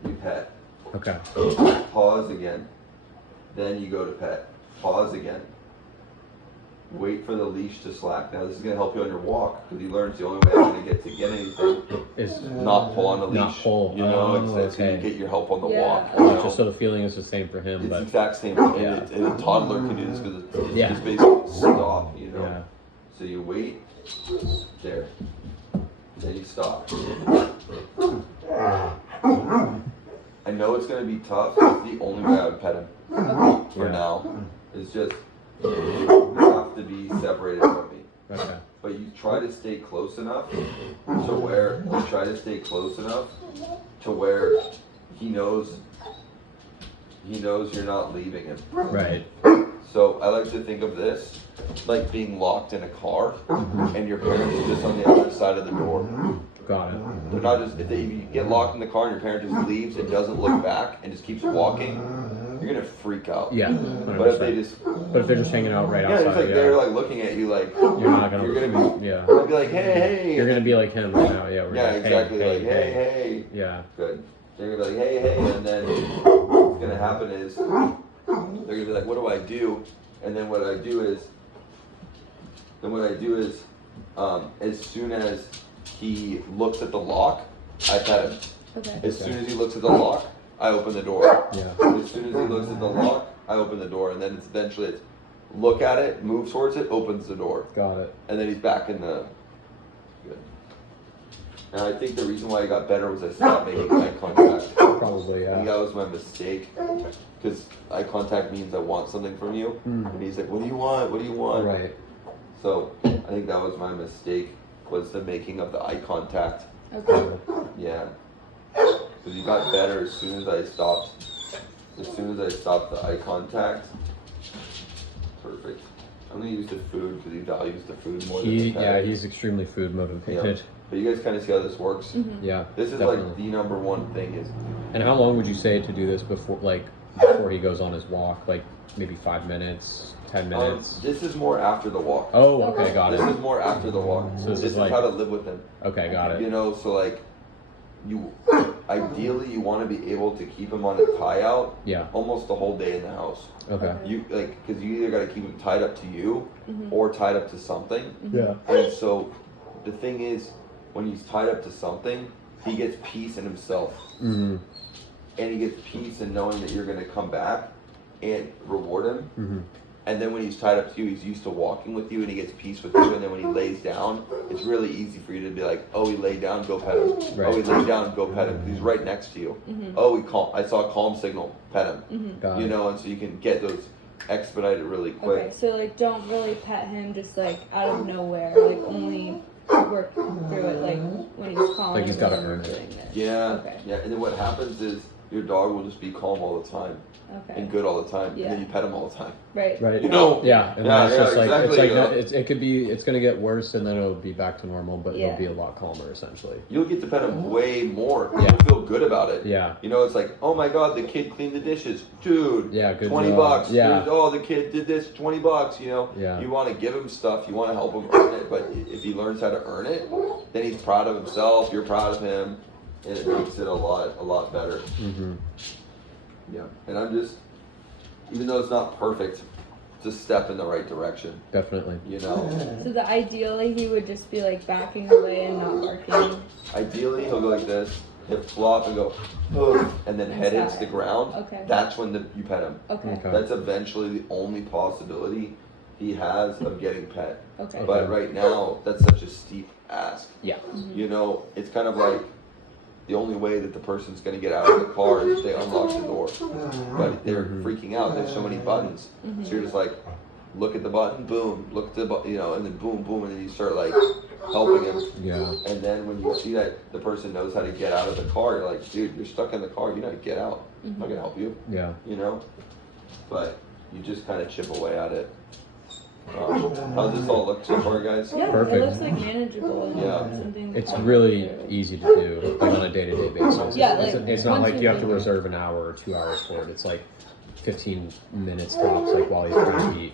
you pet. Okay. Pause again. Then you go to pet. Pause again. Wait for the leash to slack. Now this is going to help you on your walk because he learns the only way I'm going to get anything Is not pull on the leash. not pull. You know, Oh, it's going to okay. get your help on the Yeah. walk. You know? Just so the feeling is the same for him, It's but the exact same. And a toddler can do this because it's Yeah. just basically stop, you know. yeah. So you wait there. Then you stop. I know it's going to be tough. It's the only way I would pet him for Yeah. now. It's just you have to be separated from me. Okay. But you try to stay close enough to where he knows you're not leaving him. Right. So I like to think of this like being locked in a car and your parents are just on the other side of the door. Got it. They're not just if you get locked in the car and your parent just leaves and doesn't look back and just keeps walking, you're gonna freak out. Yeah. But if they just But if they're just hanging out right it's outside, like they're like looking at you like you're not gonna. you're gonna be Yeah. be like hey. You're gonna be like him right now. Yeah. We're Yeah, like, exactly. Hey, like hey. Yeah. Good. They're gonna be like hey, and then what's gonna happen is they're gonna be like, what do I do? And then what I do is, as soon as he looks at the lock, I pet him. Okay. As soon as he looks at the lock, I open the door. Yeah. As soon as he looks at the lock, I open the door, and then it's eventually look at it, move towards it, opens the door, Got it. and then he's back in the. Good. And I think the reason why I got better was I stopped making eye contact. Probably. I think Yeah. that was my mistake, because eye contact means I want something from you, and he's like, "What do you want? What do you want?" Right. So I think that was my mistake, was the making of the eye contact. Okay. Yeah. Because you got better as soon as I stopped. As soon as I stopped the eye contact. Perfect. I'm gonna use the food because he values the food more than the pet. He's extremely food motivated. Yeah. But you guys kind of see how this works. Yeah. This is definitely. like the number one thing is. And how long would you say to do this before he goes on his walk? Like maybe 5 minutes, 10 minutes. This is more after the walk. Oh, okay, got This it. is more after the walk. So this is like- how to live with him. Okay, got You it. know, so like, ideally you want to be able to keep him on a tie out Yeah. almost the whole day in the house. Okay. You because you either got to keep him tied up to you or tied up to something. Yeah. And so the thing is, when he's tied up to something, he gets peace in himself. Mm-hmm. And he gets peace in knowing that you're going to come back and reward him. Mm-hmm. And then when he's tied up to you, he's used to walking with you and he gets peace with you. And then when he lays down, it's really easy for you to be like, oh, he laid down, go pet him. Right. Oh, he laid down, go pet him. He's right next to you. Mm-hmm. Oh, I saw a calm signal, pet him. Mm-hmm. You know, and so you can get those expedited really quick. Okay, so like don't really pet him just like out of nowhere. Like only work through it like when he's calm. Like he's gotta and earn it. doing this. Yeah, Okay. yeah. And then what happens is your dog will just be calm all the time Okay. and good all the time. Yeah. And then you pet him all the time. Right. Right. You know? Yeah, and Yeah, then it's yeah, just like exactly, it's like you know? it could be it's gonna get worse and then it'll be back to normal, but Yeah. it'll be a lot calmer essentially. You'll get to pet him way more. Yeah. You'll feel good about it. Yeah. You know, it's like, oh my God, the kid cleaned the dishes. Dude, Yeah, good $20 job. bucks. Yeah. Dude, oh, the kid did this, $20, you know. Yeah. You want to give him stuff, you want to help him earn it, but if he learns how to earn it, then he's proud of himself, you're proud of him, and it makes it a lot better. Mm-hmm. Yeah. And I'm just, even though it's not perfect, it's a step in the right direction, Definitely. you know. So the ideally he would just be like backing away and not barking. Ideally, he'll go like this, hip flop and go, "Ugh," and then head hits the ground. Okay. That's when you pet him. Okay. Okay. That's eventually the only possibility he has of getting pet. Okay. But right now, that's such a steep ask. Yeah. You know, it's kind of like the only way that the person's going to get out of the car is if they unlock the door. But they're freaking out. There's so many buttons. So you're just like, look at the button, boom, look at the button, you know, and then boom, boom, and then you start like helping him. Yeah. And then when you see that the person knows how to get out of the car, you're like, dude, you're stuck in the car. You know how to get out. I'm not going to help you, Yeah. you know? But you just kind of chip away at it. How's this all look so far, guys? Yeah, Perfect. it looks like manageable and Yeah. something. It's really easy to do, like on a day-to-day basis. Yeah, it's, like, it's not once like you you have to do it. reserve an hour or 2 hours for it. It's like 15 minutes tops, like while he's 3 feet.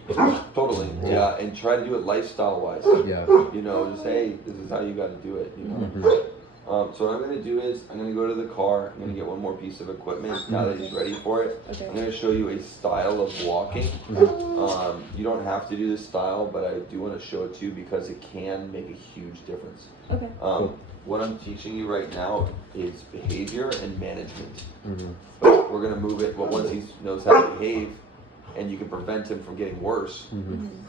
Totally. Yeah, and try to do it lifestyle-wise. Yeah. You know, just, hey, this is how you got to do it, you know? Mhm. So what I'm going to do is I'm going to go to the car. I'm going to get one more piece of equipment now that he's ready for it. Okay. I'm going to show you a style of walking. You don't have to do this style, but I do want to show it to you because it can make a huge difference. Okay. What I'm teaching you right now is behavior and management. Mhm. But we're going to move it, but once he knows how to behave and you can prevent him from getting worse,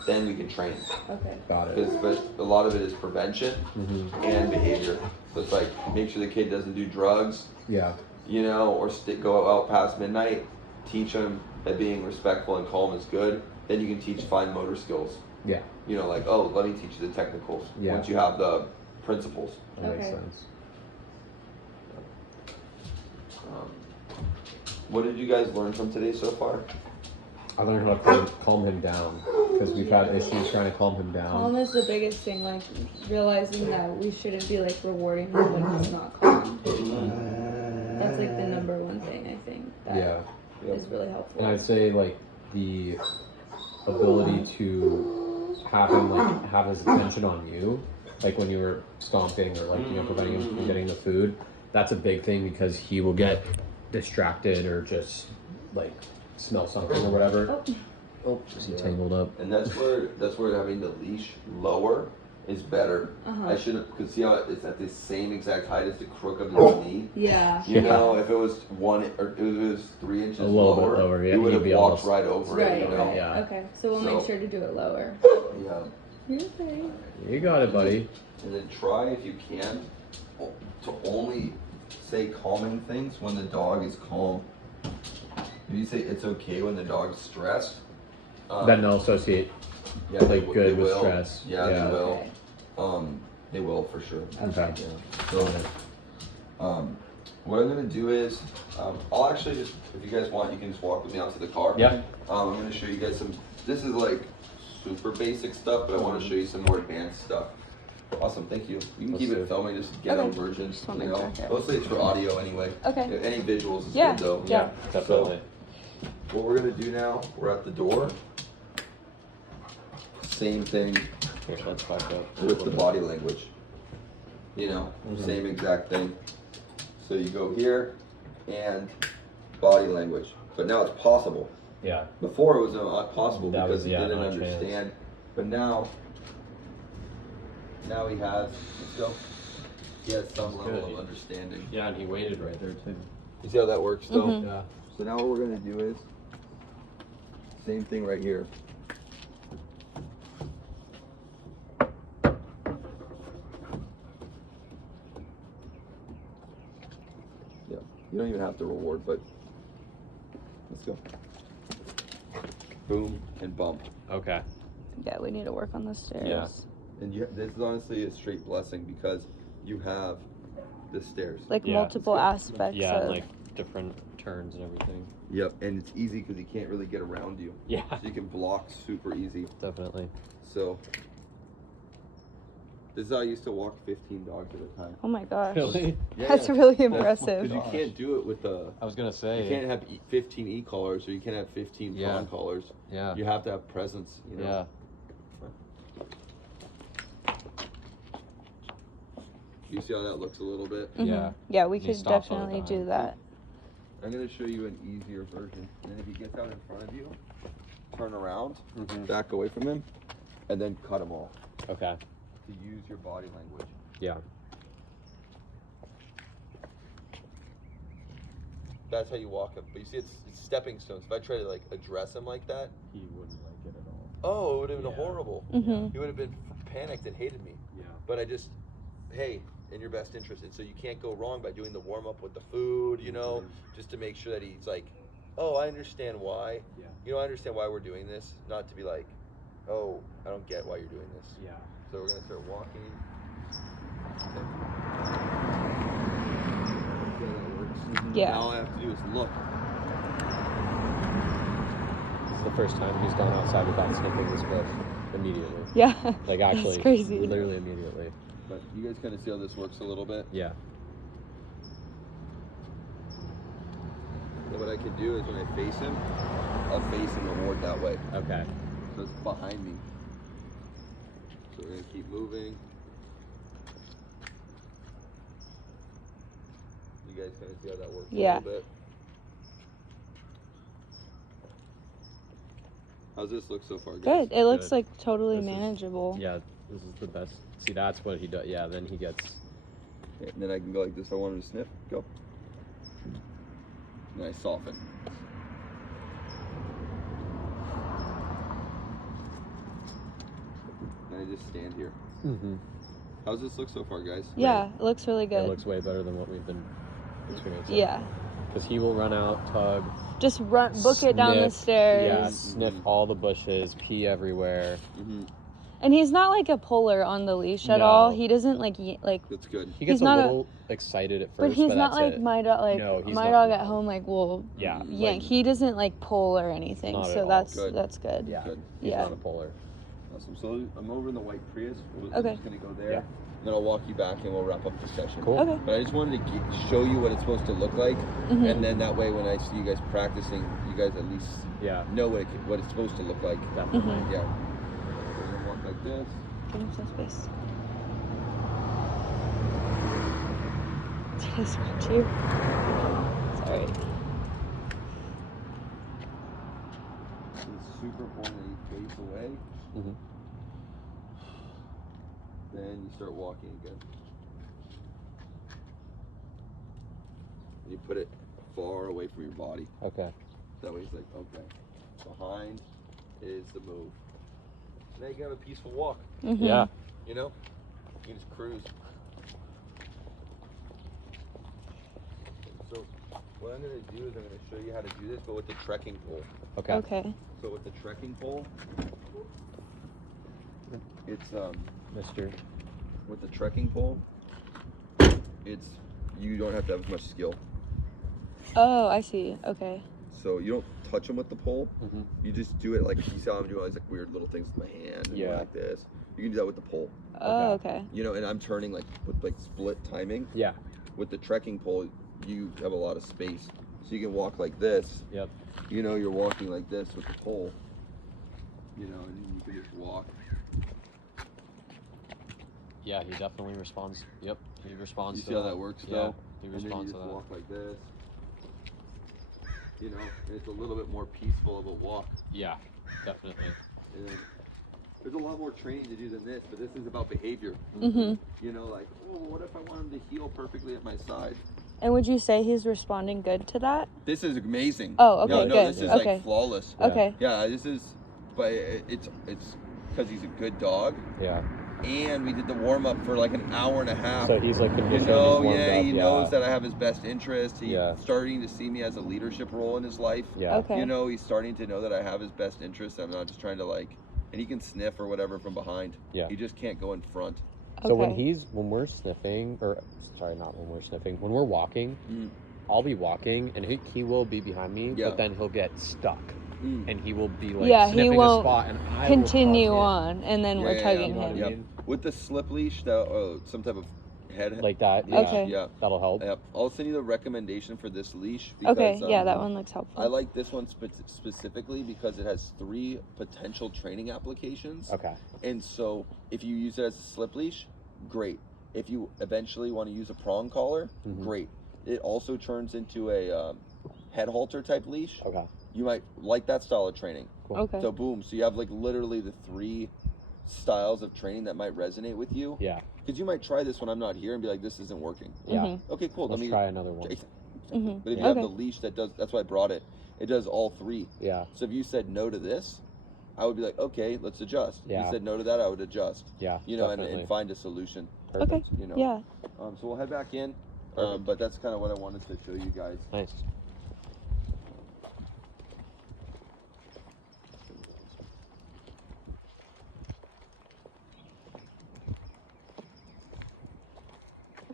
then we can train. Okay. Got it. But a lot of it is prevention and behavior. So it's like make sure the kid doesn't do drugs, Yeah. you know, or go out past midnight. Teach them that being respectful and calm is good. Then you can teach fine motor skills. Yeah. You know, like, oh, let me teach you the technicals. Yeah. Once you have the principles. That makes Okay. sense. What did you guys learn from today so far? I learned how to calm him down because we've had issues trying to calm him down. Calm is the biggest thing, like realizing that we shouldn't be like rewarding him when he's not calm. That's like the number one thing I think that Yeah. is really helpful. And I'd say like the ability to have him like have his attention on you, like when you were stomping or like preventing him from getting the food. That's a big thing because he will get distracted or just like smell something or whatever. Oh, is he tangled up? And that's where having the leash lower is better. Uh-huh. I shouldn't, because see how it's at the same exact height as the crook of his knee. Yeah. You know, if it was 1 or if it was 3 inches A little bit lower, yeah, you would he'd have be walked almost- right over Right, it. You know? right. Yeah. Okay. So we'll make sure to do it lower. Yeah. You're okay. You got it, buddy. And then try if you can to only say calming things when the dog is calm. If you say it's okay when the dog's stressed, Then they'll associate yeah, like they good with will. stress. Yeah, they will. Okay. They will for sure. Okay. Yeah. So, what I'm gonna do is, I'll actually just, if you guys want, you can just walk with me out to the car. Yeah. I'm gonna show you guys some. This is like super basic stuff, but I want to show you some more advanced stuff. Awesome, thank you. You can Let's keep do it it. filming, just ghetto Okay. version. Just wanna You know, check it. mostly it's for audio anyway. Okay. If any visuals is Yeah. good though. Yeah. Definitely. What we're gonna do now, we're at the door. Same thing Here, let's back up. with the body language. You know, same exact thing. So you go here and body language. But now it's possible. Yeah. Before it was not possible That because was- he yeah, didn't not a chance. understand. But now he has, let's go. he has some That's level good. of understanding. Yeah, and he waited right there too. You see how that works though? Mhm. Yeah. So now what we're gonna do is same thing right here. Yeah, you don't even have to reward, but let's go. Boom and bump. Okay. Yeah, we need to work on the stairs. Yeah. And this is honestly a straight blessing because you have the stairs. Like Yeah. multiple aspects Yeah, of and like different turns and everything. Yep, and it's easy because he can't really get around you. Yeah. So you can block super easy. Definitely. So this is how I used to walk 15 dogs at a time. Oh my gosh. Really? That's really impressive. Because you can't do it with the. I was gonna You say. can't have 15 e-collars or you can't have 15 Yeah. prawn collars. Yeah. You have to have presence. You know? Yeah. You see how that looks a little bit? Mhm. Yeah. Yeah, we And he could stops all the definitely time. do that. I'm going to show you an easier version. And then if he gets out in front of you, turn around, Mhm. back away from him, and then cut him off Okay. to use your body language. Yeah. That's how you walk him. But you see, it's stepping stones. If I try to like address him like that, He wouldn't like it at all. oh, it would have been Yeah. horrible. Mhm. He would have been panicked and hated me. Yeah. But I just, hey, in your best interest. And so you can't go wrong by doing the warm up with the food, you know, just to make sure that he's like, oh, I understand why. Yeah. You know, I understand why we're doing this. Not to be like, oh, I don't get why you're doing this. Yeah. So we're going to start walking. Okay. See how that works? Yeah. Now all I have to do is look. It's the first time he's gone outside without sniffing this bush immediately. Yeah. Like actually, That's crazy. literally immediately. But you guys kind of see how this works a little bit. Yeah. And what I can do is when I face him, I'll face and reward that way. Okay. So it's behind me. So we're gonna keep moving. You guys kind of see how that works Yeah. a little bit. How's this look so far, guys? Good. It looks Good. like totally This is- manageable. Yeah. This is the best. See, that's what he does. Yeah. Then he gets. Okay, and then I can go like this if I want him to sniff. Go. And I soften. And I just stand here. Mm-hmm. How's this look so far, guys? Yeah, it looks really good. It looks way better than what we've been experiencing. Yeah. Because he will run out, tug, Just book it down the Sniff, stairs. yeah, sniff all the bushes, pee everywhere. Mm-hmm. And he's not like a puller on the leash at No. all. He doesn't like That's good. He gets He's not a a- little excited at first, but he's not that's like it. my dog. Like No, he's my not. dog at home, like will Yeah, yank. like- He doesn't like pull or anything. Not at So all. that's Good. good. Yeah, Good. he's Yeah. not a puller. Awesome. So I'm over in the white Prius. I'm Okay. just gonna go there. Yeah. Then I'll walk you back and we'll wrap up the session. Cool. Okay. But I just wanted to show you what it's supposed to look like, Mhm. and then that way when I see you guys practicing, you guys at least Yeah, know what it's supposed to look like. definitely. Mhm. Yeah. We're gonna walk like this. Give him some space. Did I scratch you? Sorry. It's super important that you face away. Mm-hmm. Then you start walking again. You put it far away from your body. Okay. That way it's like, okay, behind is the move. Now you can have a peaceful walk, Mhm. Yeah. you know? You can just cruise. So what I'm gonna do is I'm gonna show you how to do this, but with the trekking pole. Okay. Okay. So with the trekking pole, it's Mister. with the trekking pole, it's you don't have to have as much skill. Oh, I see. Okay. So you don't touch them with the pole. Mm-hmm. You just do it like you see how I'm doing all these like weird little things with my hand and Yeah. like this. You can do that with the pole. Oh, okay. You know, and I'm turning like with like split timing. Yeah. With the trekking pole, you have a lot of space. So you can walk like this. Yep. You know, you're walking like this with the pole. You know, and you can just walk. Yeah, he definitely responds. Yep, he responds. You to see how that works Yeah, though? he And then you responds just to that. walk like this. You know, and it's a little bit more peaceful of a walk. Yeah, definitely. And then there's a lot more training to do than this, but this is about behavior. Mm-hmm. You know, like, oh, what if I want him to heel perfectly at my side? And would you say he's responding good to that? This is amazing. Oh, okay, no, good. this is Okay. like flawless. Okay. Yeah, this is, but it's because he's a good dog. Yeah. And we did the warm up for like an hour and a half. So he's like You conditioned. know, he's warmed yeah, up, he knows that I have his best interest. He's Yeah. starting to see me as a leadership role in his life. Yeah. Okay. You know, he's starting to know that I have his best interest. I'm not just trying to like, and he can sniff or whatever from behind. Yeah. He just can't go in front. So when Okay. we're sniffing, or sorry, not when we're sniffing, when we're walking, Mm. I'll be walking and he will be behind me, Yeah. but then he'll get stuck Mm. and he will be like Yeah, he sniffing a won't spot and I Continue will on, and then we're tugging You know what I him. Yep. mean? With the slip leash, that some type of head. Like that. leash, Yeah. Okay. Yeah. That'll help. Yep. I'll send you the recommendation for this leash. Because, Okay, yeah, that one looks helpful. I like this one specifically because it has 3 potential training applications. Okay. And so if you use it as a slip leash, great. If you eventually want to use a prong collar, Mhm. great. It also turns into a head halter type leash. Okay. You might like that style of training. Cool. Okay. So boom, so you have like literally the 3 styles of training that might resonate with you. Yeah. Because you might try this when I'm not here and be like, this isn't working. Yeah. Mhm. Okay, cool. Let's Let me try another one. Mhm. But if you Okay. have the leash that does, that's why I brought it. It does all 3. Yeah. So if you said no to this, I would be like, okay, let's adjust. If Yeah. you said no to that, I would adjust. Yeah. You know, definitely. and find a solution. Perfect. Okay. You know. Yeah. So we'll head back in. Perfect. But that's kind of what I wanted to show you guys. Nice.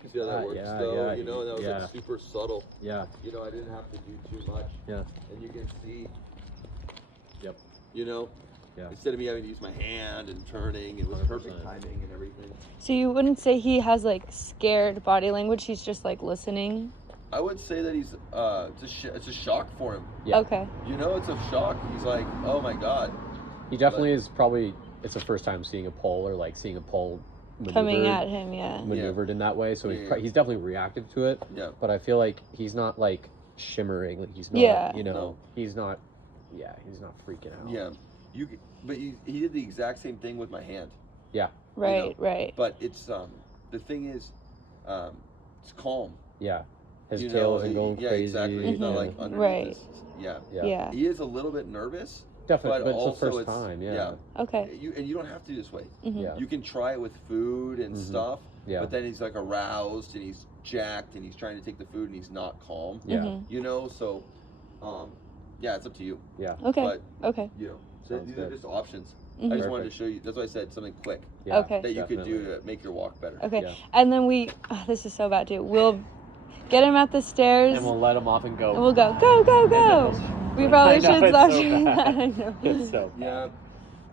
You see how that works yeah, though? yeah, You know, that was yeah. like super subtle. Yeah. You know, I didn't have to do too much. Yeah. And you can see, Yep. you know, Yeah. instead of me having to use my hand and turning, it was 100%. perfect timing and everything. So you wouldn't say he has like scared body language? He's just like listening. I would say that he's, it's a shock for him. Yeah. Okay. You know, it's a shock. He's like, oh my God. He definitely is probably. It's the first time seeing a pole or like seeing a pole Coming at him, yeah. maneuvered in that way. So Yeah. he's definitely reactive to it. Yeah. But I feel like he's not like shimmering. Like he's not. Yeah. You know. No. He's not. Yeah. He's not freaking out. Yeah. But he did the exact same thing with my hand. Yeah. Right, right. But it's, the thing is, it's calm. Yeah. His You tail know, isn't going yeah, crazy. exactly. He's not Mhm. like underneath Right. this. Yeah. Yeah. Yeah. He is a little bit nervous. Definitely. But But, it's the also first it's- time. yeah. Yeah. Okay. You don't have to this way. Mhm. Yeah. You can try it with food and Mhm. stuff. Yeah. But then he's like aroused and he's jacked and he's trying to take the food and he's not calm. Yeah. Mhm. You know, so yeah, it's up to you. Yeah. Okay. But okay. you know, so Sounds these are good. just options. Mhm. I just wanted to Perfect. show you. That's why I said something quick Yeah. Okay. that you could do Definitely. to make your walk better. Okay. Yeah. And then this is so bad too. We'll get him at the stairs. And we'll let him off and go. And we'll go, go, go, go. We probably I know, should it's stop so doing that. bad. I know. It's so bad.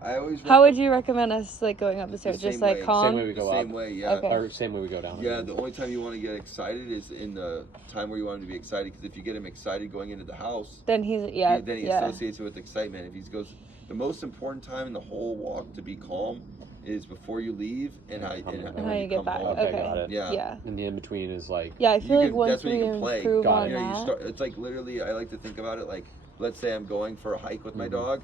Yeah, I always. How would you recommend us like going up the The stairs? same Just like way. calm? Same way we the go same up. way? Yeah. Okay. Or same way we go down. Yeah, the only time you want to get excited is in the time where you want him to be excited. Because if you get him excited going into the house, Then he's then he yeah. associates it with excitement. If he goes, the most important time in the whole walk to be calm is before you leave and how And when how you get come back. home. Okay, Okay. got it. Yeah. Yeah. And the in between is like. Yeah, I You feel like can- once that's when we you can play. improve Got on it. You know, that. you start. It's like literally. I like to think about it like, let's say I'm going for a hike with my Mhm. dog.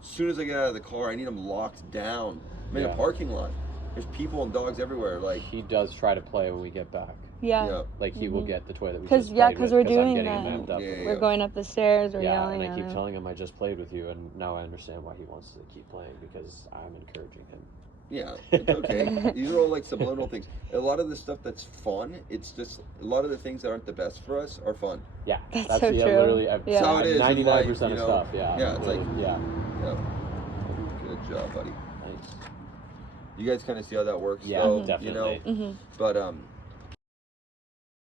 As soon as I get out of the car, I need him locked down. I'm in a Yeah. parking lot. There's people and dogs everywhere. Like, He does try to play when we get back. Yeah. yeah, Like he will Mhm. get the toy that we 'Cause- just yeah, played 'cause with, we're doing I'm getting that. him amped up. Yeah, with it. We're going up the stairs, we're Yeah, yelling and I at keep him. telling him I just played with you, and now I understand why he wants to keep playing because I'm encouraging him. yeah, it's okay. These are all like subliminal things. A lot of the stuff that's fun, it's just a lot of the things that aren't the best for us are fun. Yeah, That's so yeah, true. literally. Yeah. That's how it is in 99% life, of you know? stuff. Yeah. Yeah, it's like- yeah. Yeah. Good job, buddy. Nice. You guys kind of see how that works, Yeah, though, definitely. You know, Mhm. but